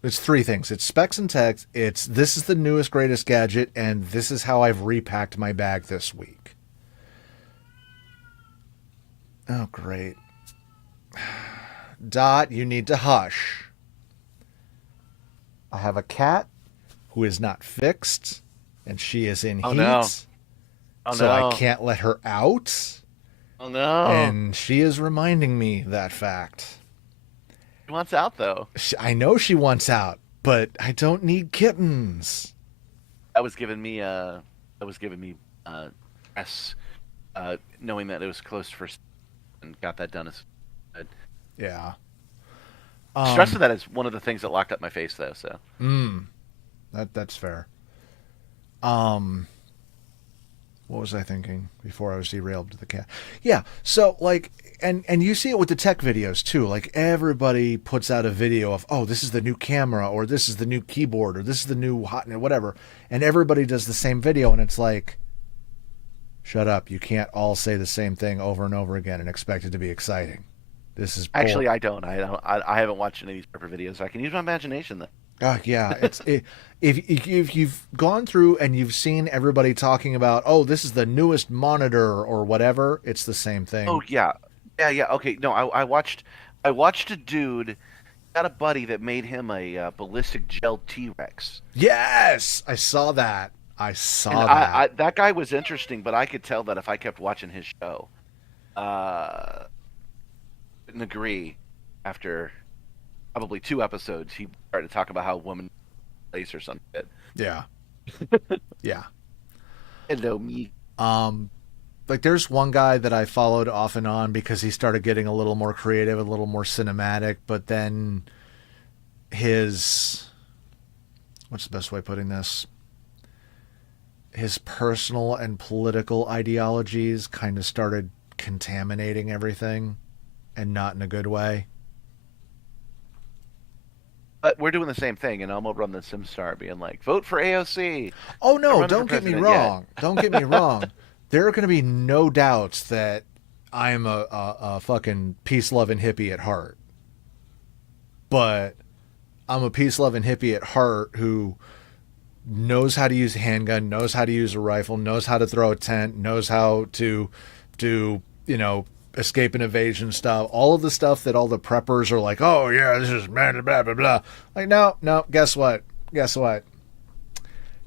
three things. It's specs and tech. This is the newest greatest gadget, and this is how I've repacked my bag this week. Oh, great. Dot, you need to hush. I have a cat who is not fixed, and she is in heat. No. Oh, so no. I can't let her out. Oh, no. And she is reminding me that fact. She wants out, though. I know she wants out, but I don't need kittens. That was giving me stress, knowing that it was close for and got that done as good. Yeah. Stress of that is one of the things that locked up my face, though. So. That's fair. What was I thinking before I was derailed to the cat? Yeah. So like, and you see it with the tech videos too. Like everybody puts out a video of, oh, this is the new camera, or this is the new keyboard, or this is the new whatever, and everybody does the same video, and it's like, shut up! You can't all say the same thing over and over again and expect it to be exciting. This is actually I don't. I haven't watched any of these prepper videos. So I can use my imagination though. Yeah, if you've gone through and you've seen everybody talking about, oh, this is the newest monitor or whatever, it's the same thing. Oh yeah. Okay, no, I watched a dude got a buddy that made him a ballistic gel T-Rex. Yes, I saw that. That guy was interesting, but I could tell that if I kept watching his show, didn't agree after probably 2 episodes. He started to talk about how women place or some shit. Yeah. Yeah. Hello, me. Um, like there's one guy that I followed off and on because he started getting a little more creative, a little more cinematic, but then his what's the best way of putting this? His personal and political ideologies kind of started contaminating everything and not in a good way. But we're doing the same thing, and I'm over on the SimStar being like, vote for AOC. Oh I'm no, running for don't get me president yet. wrong. Don't get me wrong. There are going to be no doubts that I'm a fucking peace loving hippie at heart. But I'm a peace loving hippie at heart who knows how to use a handgun, knows how to use a rifle, knows how to throw a tent, knows how to do, escape and evasion stuff. All of the stuff that all the preppers are like, oh yeah, this is blah blah blah blah. Like no, guess what? Guess what?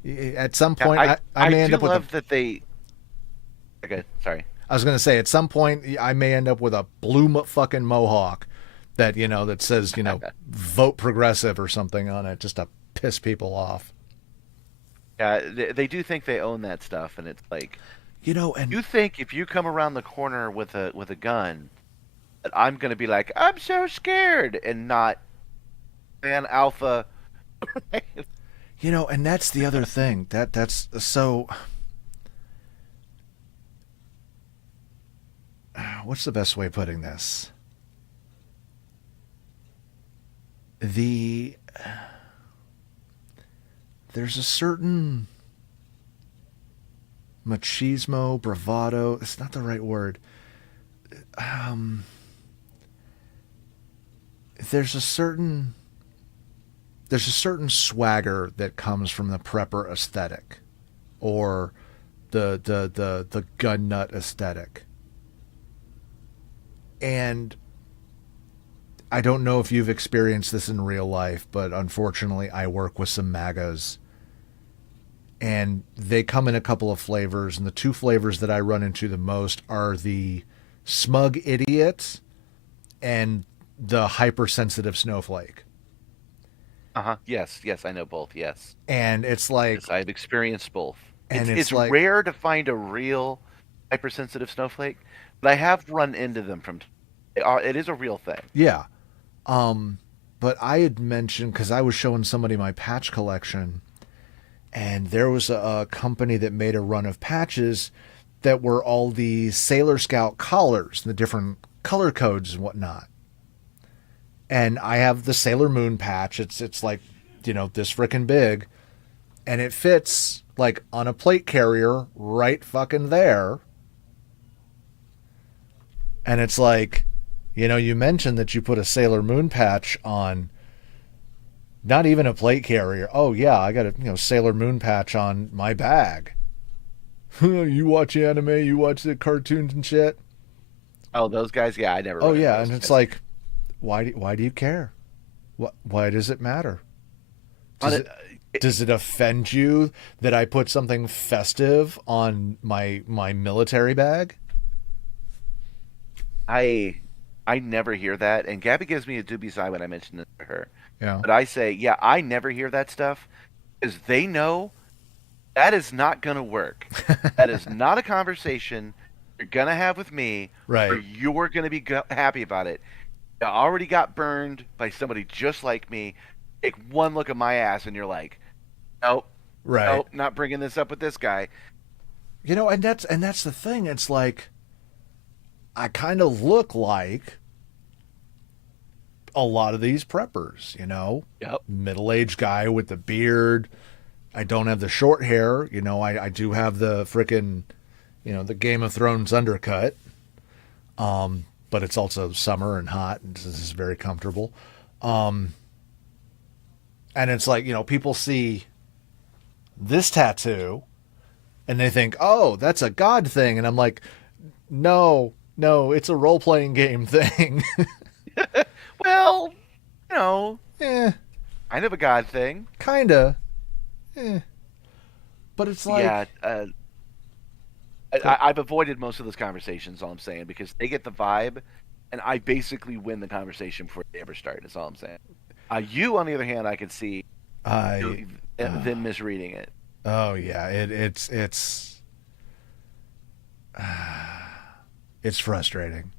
At some Yeah, point, I I may end do up with a. love that they. Okay, sorry. I was going to say at some point I may end up with a blue fucking mohawk that that says vote progressive or something on it just to piss people off. Yeah, they do think they own that stuff, and it's like And you think if you come around the corner with a gun, that I'm gonna be like, I'm so scared, and not man alpha. and that's the other thing that's so. What's the best way of putting this? The There's a certain machismo, bravado. It's not the right word. Um, there's a certain swagger that comes from the prepper aesthetic, or the gun nut aesthetic. And I don't know if you've experienced this in real life, but unfortunately, I work with some MAGAs. And they come in a couple of flavors. And the two flavors that I run into the most are the smug idiot and the hypersensitive snowflake. Uh-huh. Yes, I know both. Yes. And it's like, Yes, I've experienced both. and It's it's like, rare to find a real hypersensitive snowflake, but I have run into them from. It is a real thing. yeah. But I had mentioned, because I was showing somebody my patch collection, and there was a company that made a run of patches that were all the Sailor Scout collars, the different color codes and whatnot. And I have the Sailor Moon patch. It's like, this freaking big, and it fits like on a plate carrier right fucking there. And it's like, you mentioned that you put a Sailor Moon patch on not even a plate carrier. Oh yeah, I got a Sailor Moon patch on my bag. You watch anime, you watch the cartoons and shit. Oh, those guys? Yeah, I never. Oh Run into yeah, those and it's guys. like, why do you care? Why does it matter? Does it offend you that I put something festive on my military bag? I I never hear that, and Gabby gives me a dubious eye when I mention it to her. Yeah. But I say, yeah, I never hear that stuff because they know that is not going to work. That is not a conversation you're going to have with me, Right. or you're going to be happy about it. You already got burned by somebody just like me. Take one look at my ass, and you're like, nope, Right. nope, not bringing this up with this guy. And that's the thing. It's like I kind of look like a lot of these preppers. Yep. Middle-aged guy with the beard. I don't have the short hair. I do have the frickin', the Game of Thrones undercut. But it's also summer and hot, and this is very comfortable. And it's like, people see this tattoo and they think, oh, that's a God thing. And I'm like, no, it's a role-playing game thing. Well, Eh, kind of a God thing. kinda. Eh. But it's like, Yeah. I've avoided most of those conversations. All I'm saying, because they get the vibe, and I basically win the conversation before they ever start. That's all I'm saying. You, on the other hand, I can see I them misreading it. oh yeah, it's frustrating,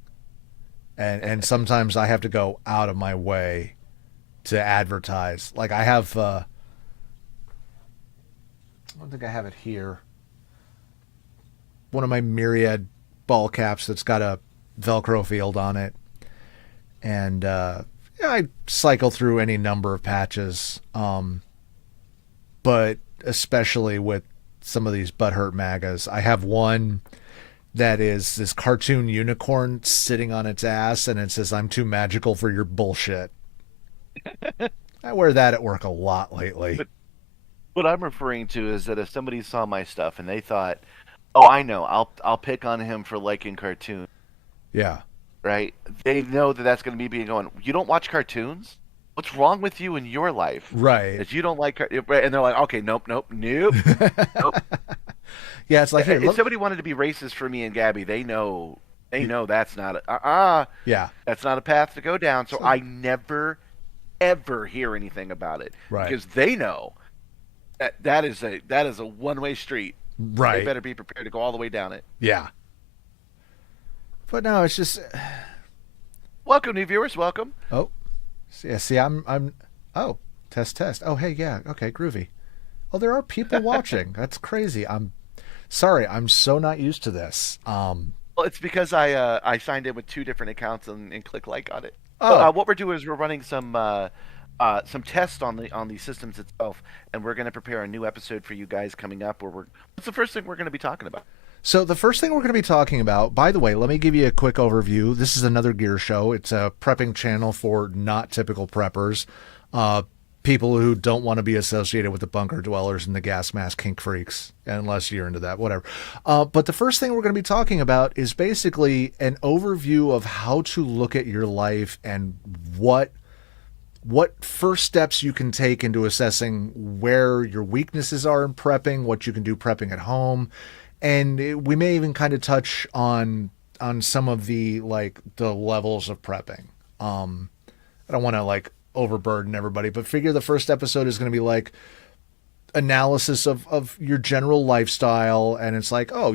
and sometimes I have to go out of my way to advertise. Like I have, I don't think I have it here. One of my Myriad ball caps that's got a Velcro field on it, and yeah, I cycle through any number of patches, but especially with some of these butthurt magas, I have one that is this cartoon unicorn sitting on its ass, and it says, "I'm too magical for your bullshit." I wear that at work a lot lately. But what I'm referring to is that if somebody saw my stuff and they thought, "Oh, I know, I'll pick on him for liking cartoons," Yeah. right? They know that that's going to be being going. You don't watch cartoons? What's wrong with you in your life Right. that you don't like? And they're like, "Okay, nope, nope, nope, nope." Yeah, it's like, here, If look. somebody wanted to be racist for me and Gabby, they know that's not Yeah. that's not a path to go down. So So, I never ever hear anything about it right. because they know that is a one-way street. They Right. better be prepared to go all the way down it. Yeah. But no, it's just, Welcome, new viewers. Welcome. oh, yeah, see, oh, test, test. Oh, hey, yeah, okay, groovy. Oh, there are people watching. That's crazy. I'm sorry. I'm so not used to this. Well, it's because I signed in with two different accounts and click like on it. But Oh, what we're doing is we're running some tests on the systems itself, and we're going to prepare a new episode for you guys coming up. What's the first thing we're going to be talking about? so the first thing we're going to be talking about, by the way, let me give you a quick overview. This is another gear show. It's a prepping channel for not typical preppers, uh, people who don't want to be associated with the bunker dwellers and the gas mask kink freaks, unless you're into that, whatever. But the first thing we're going to be talking about is basically an overview of how to look at your life and what first steps you can take into assessing where your weaknesses are in prepping, what you can do prepping at home, and we may even kind of touch on some of the the levels of prepping. I don't want to like overburden everybody, but figure the first episode is going to be like analysis of your general lifestyle, and it's like, oh,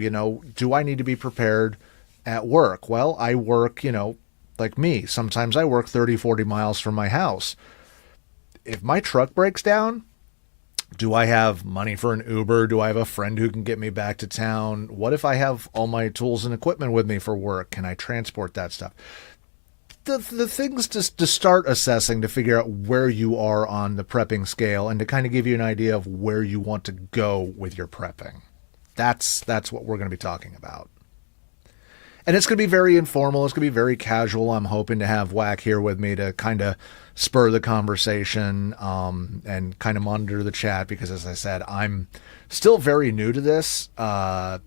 do I need to be prepared at work? Well, I work, like me. Sometimes I work 30, 40 miles from my house. If my truck breaks down, do I have money for an Uber? Do I have a friend who can get me back to town? What if I have all my tools and equipment with me for work? Can I transport that stuff? The things to start assessing to figure out where you are on the prepping scale and to kind of give you an idea of where you want to go with your prepping. That's what we're going to be talking about. And it's going to be very informal. It's going to be very casual. I'm hoping to have Whack here with me to kind of spur the conversation and kind of monitor the chat because, as I said, I'm still very new to this. I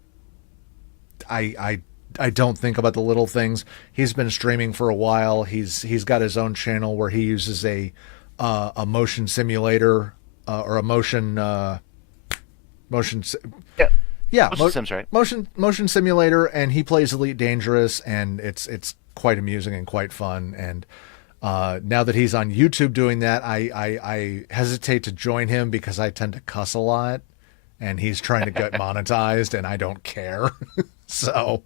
don't think about the little things. He's been streaming for a while. He's got his own channel where he uses a motion simulator or a motion. Yeah, Yeah, Sims, right? motion simulator, and he plays Elite Dangerous, and it's quite amusing and quite fun. And now that he's on YouTube doing that, I hesitate to join him because I tend to cuss a lot, and he's trying to get monetized, and I don't care. So,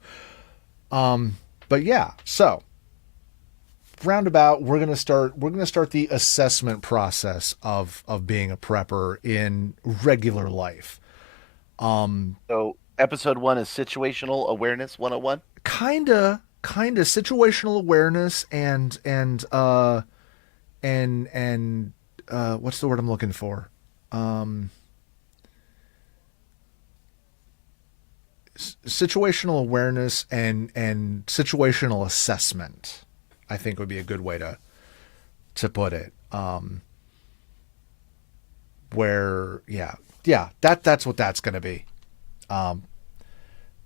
but yeah, so roundabout, we're gonna start the assessment process of being a prepper in regular life. So episode 1 is situational awareness 101. Kinda situational awareness and what's the word I'm looking for? Situational awareness and situational assessment, I think would be a good way to put it. Where that's what that's going to be.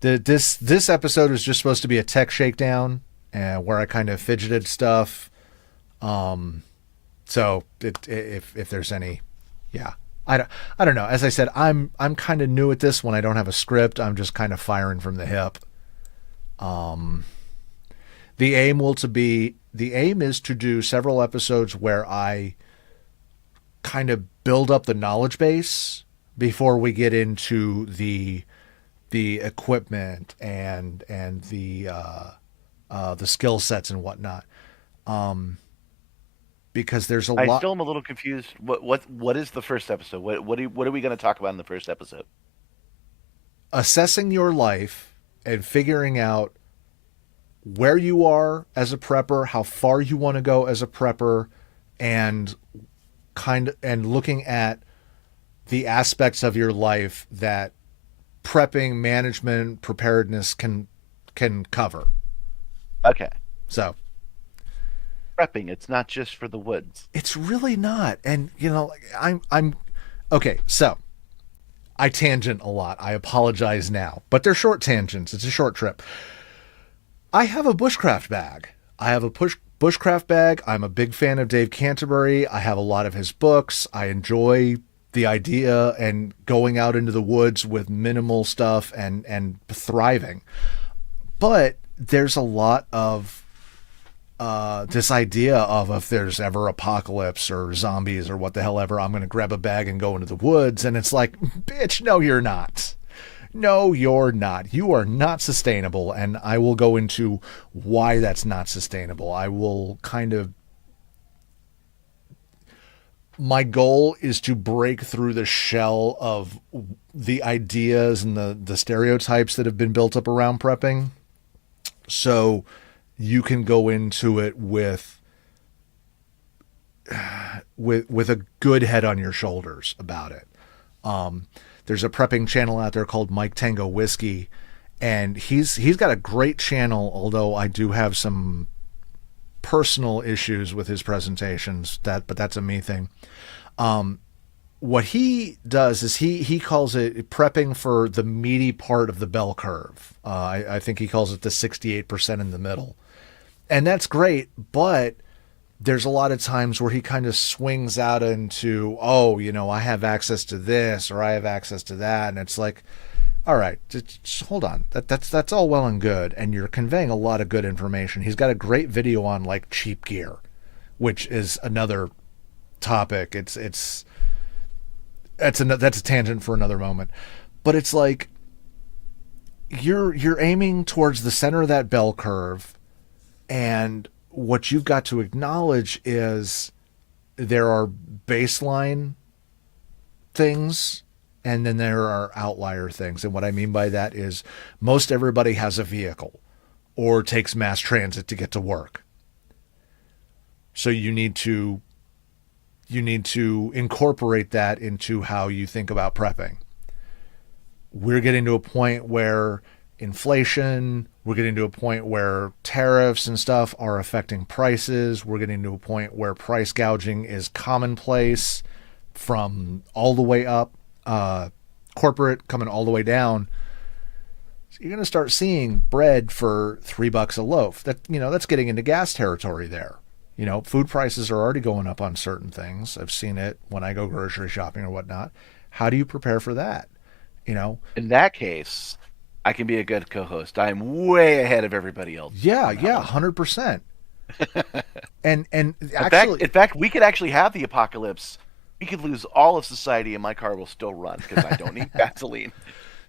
This episode was just supposed to be a tech shakedown, where I kind of fidgeted stuff. So if there's any, yeah, I don't know. As I said, I'm kind of new at this when I don't have a script. I'm just kind of firing from the hip. The aim is to do several episodes where I kind of build up the knowledge base before we get into the equipment and the skill sets and whatnot. Because there's a I lot. still am a little confused. What is the first episode? What are we going to talk about in the first episode? Assessing your life and figuring out where you are as a prepper, how far you want to go as a prepper, and looking at the aspects of your life that prepping, management, preparedness can cover. Okay. So Prepping, it's not just for the woods. it's really not. And I'm okay, so I tangent a lot. I apologize now, but they're short tangents. It's a short trip. I have a bushcraft bag. I have a bushcraft bag. I'm a big fan of Dave Canterbury. I have a lot of his books. I enjoy the idea and going out into the woods with minimal stuff and thriving. But there's a lot of this idea of if there's ever apocalypse or zombies or what the hell ever, I'm going to grab a bag and go into the woods. And it's like, bitch, no, you're not. No, you're not. You are not sustainable. And I will go into why that's not sustainable. I will my goal is to break through the shell of the ideas and the stereotypes that have been built up around prepping. So you can go into it with a good head on your shoulders about it. There's a prepping channel out there called Mike Tango Whiskey, and he's got a great channel, although I do have some personal issues with his presentations, but that's a me thing. What he does is he calls it prepping for the meaty part of the bell curve. I think he calls it the 68% in the middle. And that's great, but there's a lot of times where he kind of swings out into, I have access to this or I have access to that. And it's like, all right, just hold on. That's all well and good. And you're conveying a lot of good information. He's got a great video on like cheap gear, which is another topic. That's a tangent for another moment, but it's like you're aiming towards the center of that bell curve. And what you've got to acknowledge is there are baseline things and then there are outlier things. And what I mean by that is most everybody has a vehicle or takes mass transit to get to work. So you need to incorporate that into how you think about prepping. We're getting to a point where inflation, we're getting to a point where tariffs and stuff are affecting prices. We're getting to a point where price gouging is commonplace from all the way up, corporate coming all the way down. So you're going to start seeing bread for $3 a loaf. That's getting into gas territory there. Food prices are already going up on certain things. I've seen it when I go grocery shopping or whatnot. How do you prepare for that? In that case, I can be a good co-host. I'm way ahead of everybody else. Yeah, 100%. And in actually, fact, we could actually have the apocalypse. We could lose all of society, and my car will still run because I don't need gasoline.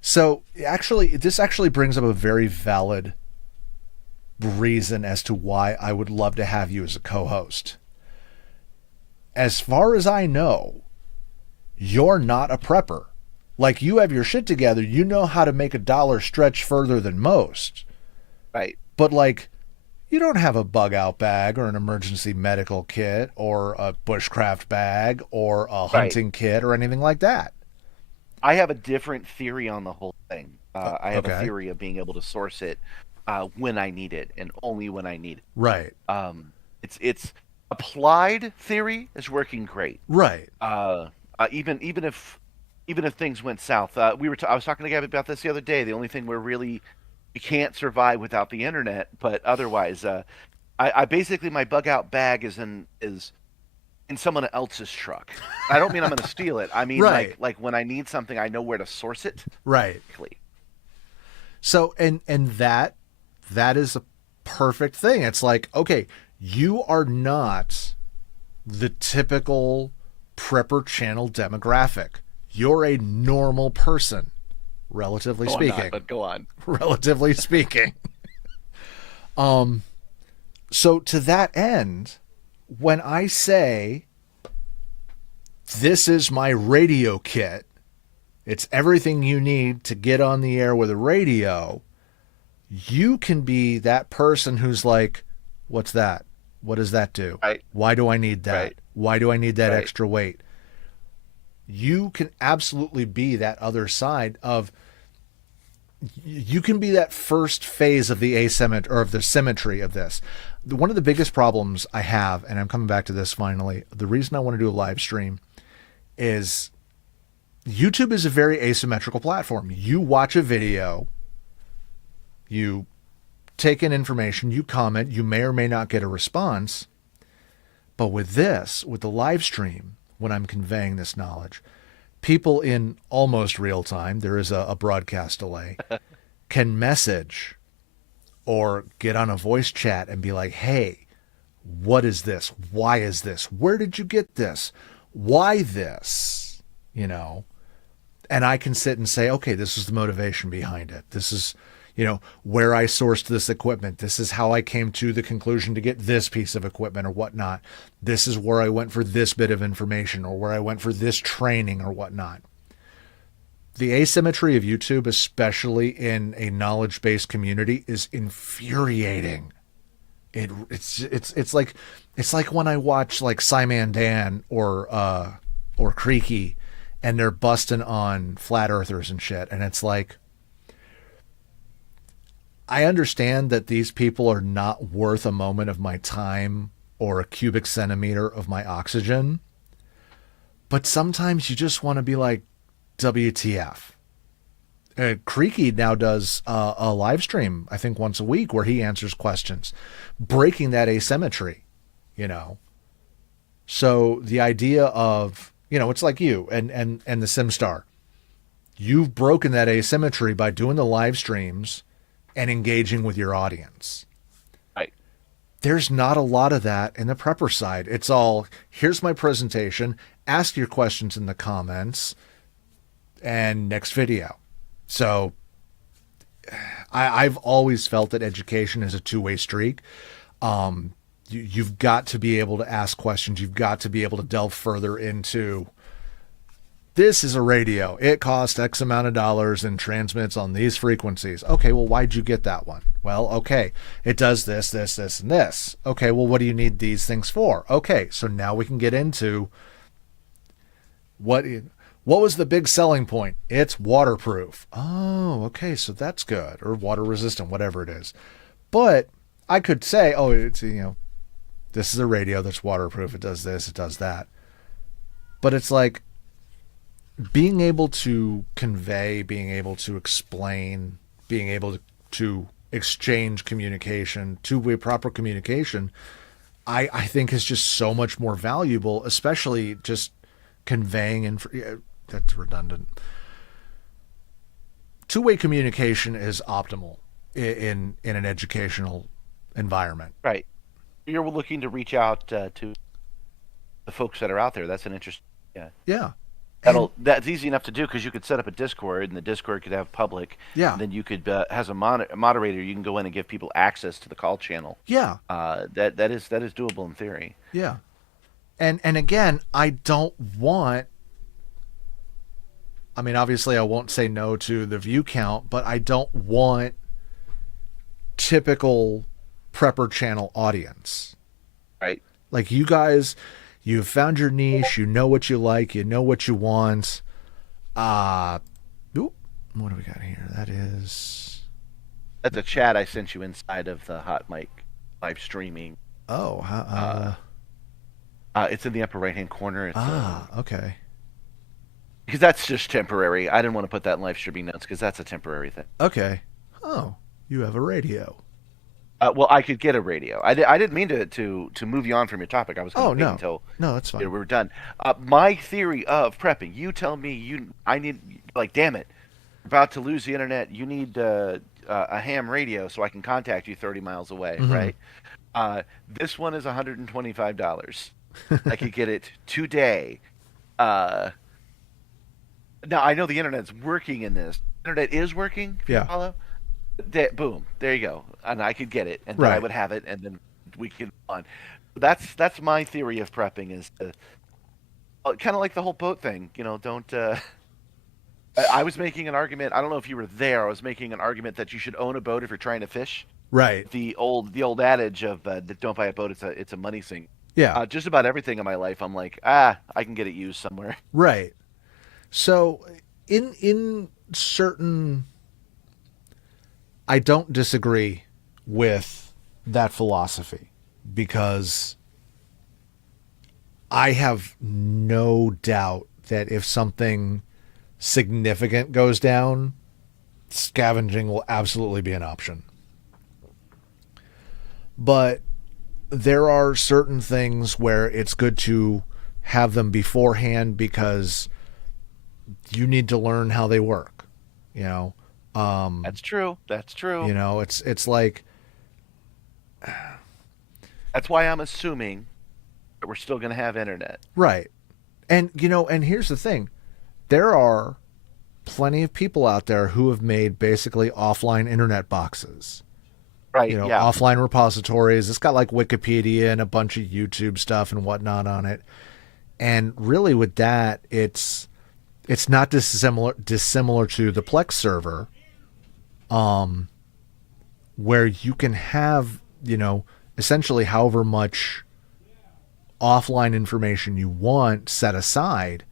So this actually brings up a very valid reason as to why I would love to have you as a co-host. As far as I know, you're not a prepper. Like, you have your shit together. You know how to make a dollar stretch further than most. Right. But, like, you don't have a bug out bag or an emergency medical kit or a bushcraft bag or a hunting kit or anything like that. I have a different theory on the whole thing. I have a theory of being able to source it when I need it and only when I need it. Right. It's applied theory is working great. Right. Even if things went south, I was talking to Gabby about this the other day. The only thing we can't survive without the internet, but otherwise, I basically, my bug out bag is in someone else's truck. I don't mean I'm going to steal it. I mean, right. like when I need something, I know where to source it. Right. Quickly. So and that is a perfect thing. It's like, okay, you are not the typical prepper channel demographic. You're a normal person, relatively Oh, I'm not, speaking. but go on. Relatively speaking. Um, so to that end, when I say this is my radio kit, it's everything you need to get on the air with a radio, you can be that person who's like, what's that? What does that do? Right, Why do I need that? right, Why do I need that right. extra weight? You can absolutely be that other side of, you can be that first phase of the asymmetry or of the symmetry of this. One of the biggest problems I have, and I'm coming back to this finally, the reason I want to do a live stream is YouTube is a very asymmetrical platform. You watch a video, you take in information, you comment, you may or may not get a response. But with this, with the live stream, when I'm conveying this knowledge, people in almost real time, there is a broadcast delay, can message or get on a voice chat and be like, hey, what is this? Why is this? Where did you get this? Why this? You know, and I can sit and say, okay, this is the motivation behind it. This is, where I sourced this equipment. This is how I came to the conclusion to get this piece of equipment or whatnot. This is where I went for this bit of information or where I went for this training or whatnot. The asymmetry of YouTube, especially in a knowledge-based community, is infuriating. It's like when I watch like Simon Dan or Creaky, and they're busting on flat earthers and shit, and it's like, I understand that these people are not worth a moment of my time or a cubic centimeter of my oxygen, but sometimes you just want to be like, WTF. Creaky now does a live stream, I think once a week, where he answers questions, breaking that asymmetry, So the idea of, it's like you and the SimStar. You've broken that asymmetry by doing the live streams and engaging with your audience. Right. There's not a lot of that in the prepper side. It's all, here's my presentation, ask your questions in the comments, and next video. So I've always felt that education is a two-way streak. You've got to be able to ask questions. You've got to be able to delve further into, this is a radio. It costs X amount of dollars and transmits on these frequencies. Okay, well, why'd you get that one? Well, okay, it does this, this, this, and this. Okay, well, what do you need these things for? Okay, so now we can get into what was the big selling point? It's waterproof. Oh, okay, so that's good. Or water resistant, whatever it is. But I could say, oh, it's, this is a radio that's waterproof. It does this, it does that. But it's like, being able to convey, being able to explain, being able to exchange communication, two-way proper communication, I think is just so much more valuable, especially just conveying, and that's redundant. Two-way communication is optimal in an educational environment. Right. You're looking to reach out to the folks that are out there. That's an interesting. Yeah. Yeah. That's easy enough to do because you could set up a Discord, and the Discord could have public. Yeah. And then you could has a moderator. You can go in and give people access to the call channel. Yeah. That is doable in theory. Yeah. And again, I don't want. I mean, obviously, I won't say no to the view count, but I don't want typical prepper channel audience. Right. Like, you guys, you've found your niche, you know what you like, you know what you want. What do we got here? That's a chat I sent you inside of the Hot Mic live streaming. Oh, it's in the upper right hand corner. It's, okay. Because that's just temporary. I didn't want to put that in live streaming notes because that's a temporary thing. Okay. Oh, you have a radio. Well, I could get a radio. I didn't mean to move you on from your topic. I was going to wait until that's fine. we were done. My theory of prepping. You tell me. I need, like, damn it, about to lose the internet. You need a ham radio so I can contact you 30 miles away, right? This one is $125. I could get it today. Uh, Now I know the internet's working in this. Internet is working. If you Yeah. follow, boom, there you go, and I could get it, and then I Right. would have it, and then we could move on. That's my theory of prepping is to, kind of like the whole boat thing. Don't. I was making an argument. I don't know if you were there. I was making an argument that you should own a boat if you're trying to fish. Right. The old adage of don't buy a boat. It's a money sink. Yeah. Just about everything in my life, I'm like, I can get it used somewhere. Right. So in certain, I don't disagree with that philosophy because I have no doubt that if something significant goes down, scavenging will absolutely be an option. But there are certain things where it's good to have them beforehand because you need to learn how they work. You know, That's true. That's true. it's like That's why I'm assuming that we're still going to have internet. right. And here's the thing. There are plenty of people out there who have made basically offline internet boxes. Right. Yeah. Offline repositories. It's got like Wikipedia and a bunch of YouTube stuff and whatnot on it. And really with that, it's not dissimilar to the Plex server, where you can have, essentially however much offline information you want set aside.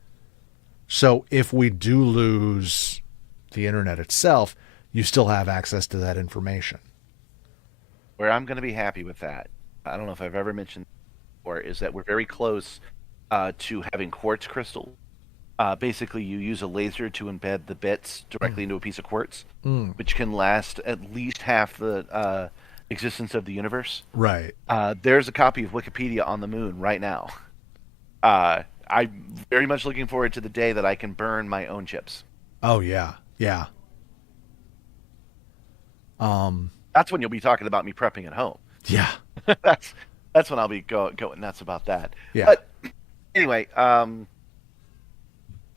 So if we do lose the internet itself, you still have access to that information. Where I'm going to be happy with that, I don't know if I've ever mentioned before, is that we're very close to having quartz crystal. Basically, you use a laser to embed the bits directly into a piece of quartz, which can last at least half the existence of the universe. Right. There's a copy of Wikipedia on the moon right now. I'm very much looking forward to the day that I can burn my own chips. Oh yeah. Yeah. That's when you'll be talking about me prepping at home. Yeah. that's when I'll be going nuts about that. Yeah. But anyway, I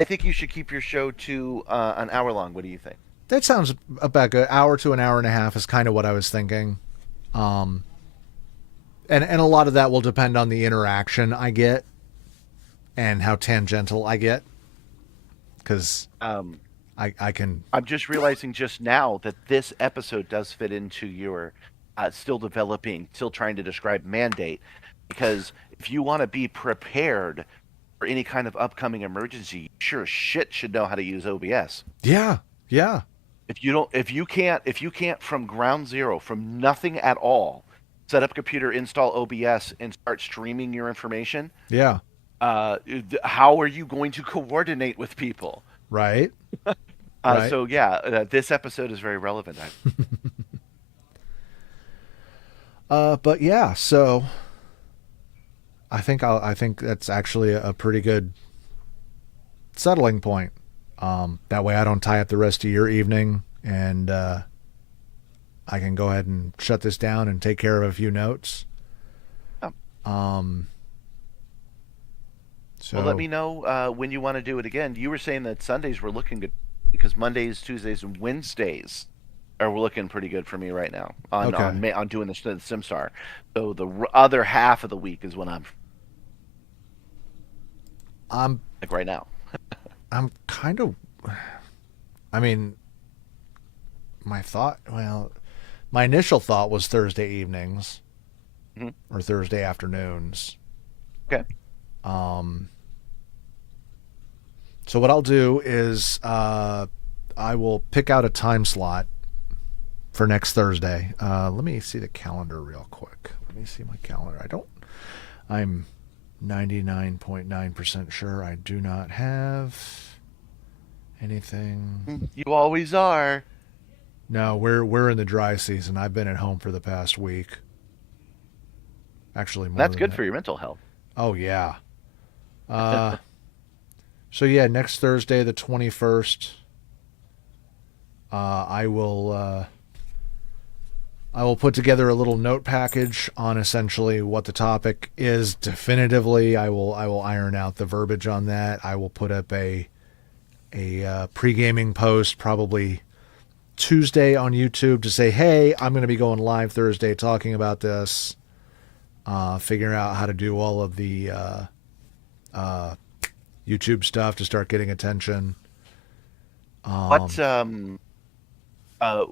think you should keep your show to an hour long. What do you think? That sounds about good. Hour to an hour and a half is kind of what I was thinking. And a lot of that will depend on the interaction I get and how tangential I get. Because I can... I'm just realizing just now that this episode does fit into your still developing, still trying to describe mandate. Because if you want to be prepared for any kind of upcoming emergency, you sure as shit should know how to use OBS. Yeah. Yeah. If you can't from ground zero, from nothing at all, set up a computer, install OBS, and start streaming your information, Yeah. how are you going to coordinate with people? Right. Right. So yeah, this episode is very relevant. But yeah, so I think that's actually a pretty good settling point. That way I don't tie up the rest of your evening, and I can go ahead and shut this down and take care of a few notes. Oh. So Well, let me know when you want to do it again. You were saying that Sundays were looking good because Mondays, Tuesdays, and Wednesdays are looking pretty good for me right now on doing the SimStar. So the other half of the week is when I'm like right now. I'm kind of, I mean, my initial thought was Thursday evenings or Thursday afternoons. Okay. So what I'll do is I will pick out a time slot for next Thursday. Let me see the calendar real quick. Let me see my calendar. I'm 99.9% sure I do not have anything. You always are. No, we're in the dry season. I've been at home for the past week. Actually, more That's than good that. for your mental health. Oh yeah. So yeah, next Thursday the 21st, I will I will put together a little note package on essentially what the topic is definitively. I will iron out the verbiage on that. I will put up a pre-gaming post probably Tuesday on YouTube to say, hey, I'm going to be going live Thursday talking about this, figuring out how to do all of the uh, YouTube stuff to start getting attention. What Um, uh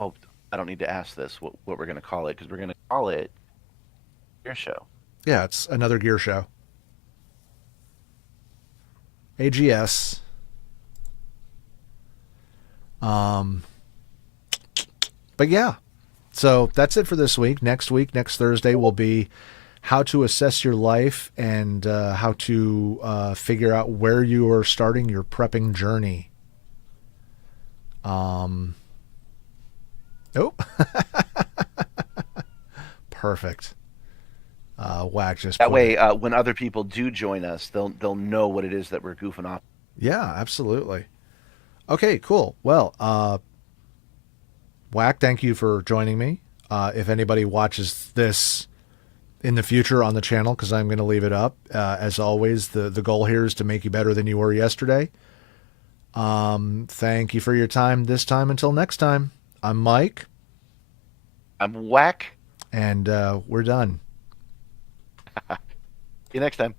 oh, I don't need to ask this what we're going to call it because we're going to call it your show. yeah, it's another gear show. AGS. Um, but yeah, so that's it for this week. Next week, next Thursday, will be how to assess your life and how to figure out where you are starting your prepping journey. Um, oh, perfect. Whack just That put way, it. when other people do join us, they'll know what it is that we're goofing off. Yeah, absolutely. Okay, cool. Well, Whack, thank you for joining me. If anybody watches this in the future on the channel, because I'm going to leave it up, as always, the goal here is to make you better than you were yesterday. Thank you for your time this time. Until next time, I'm Mike, I'm whack. and we're done. See you next time.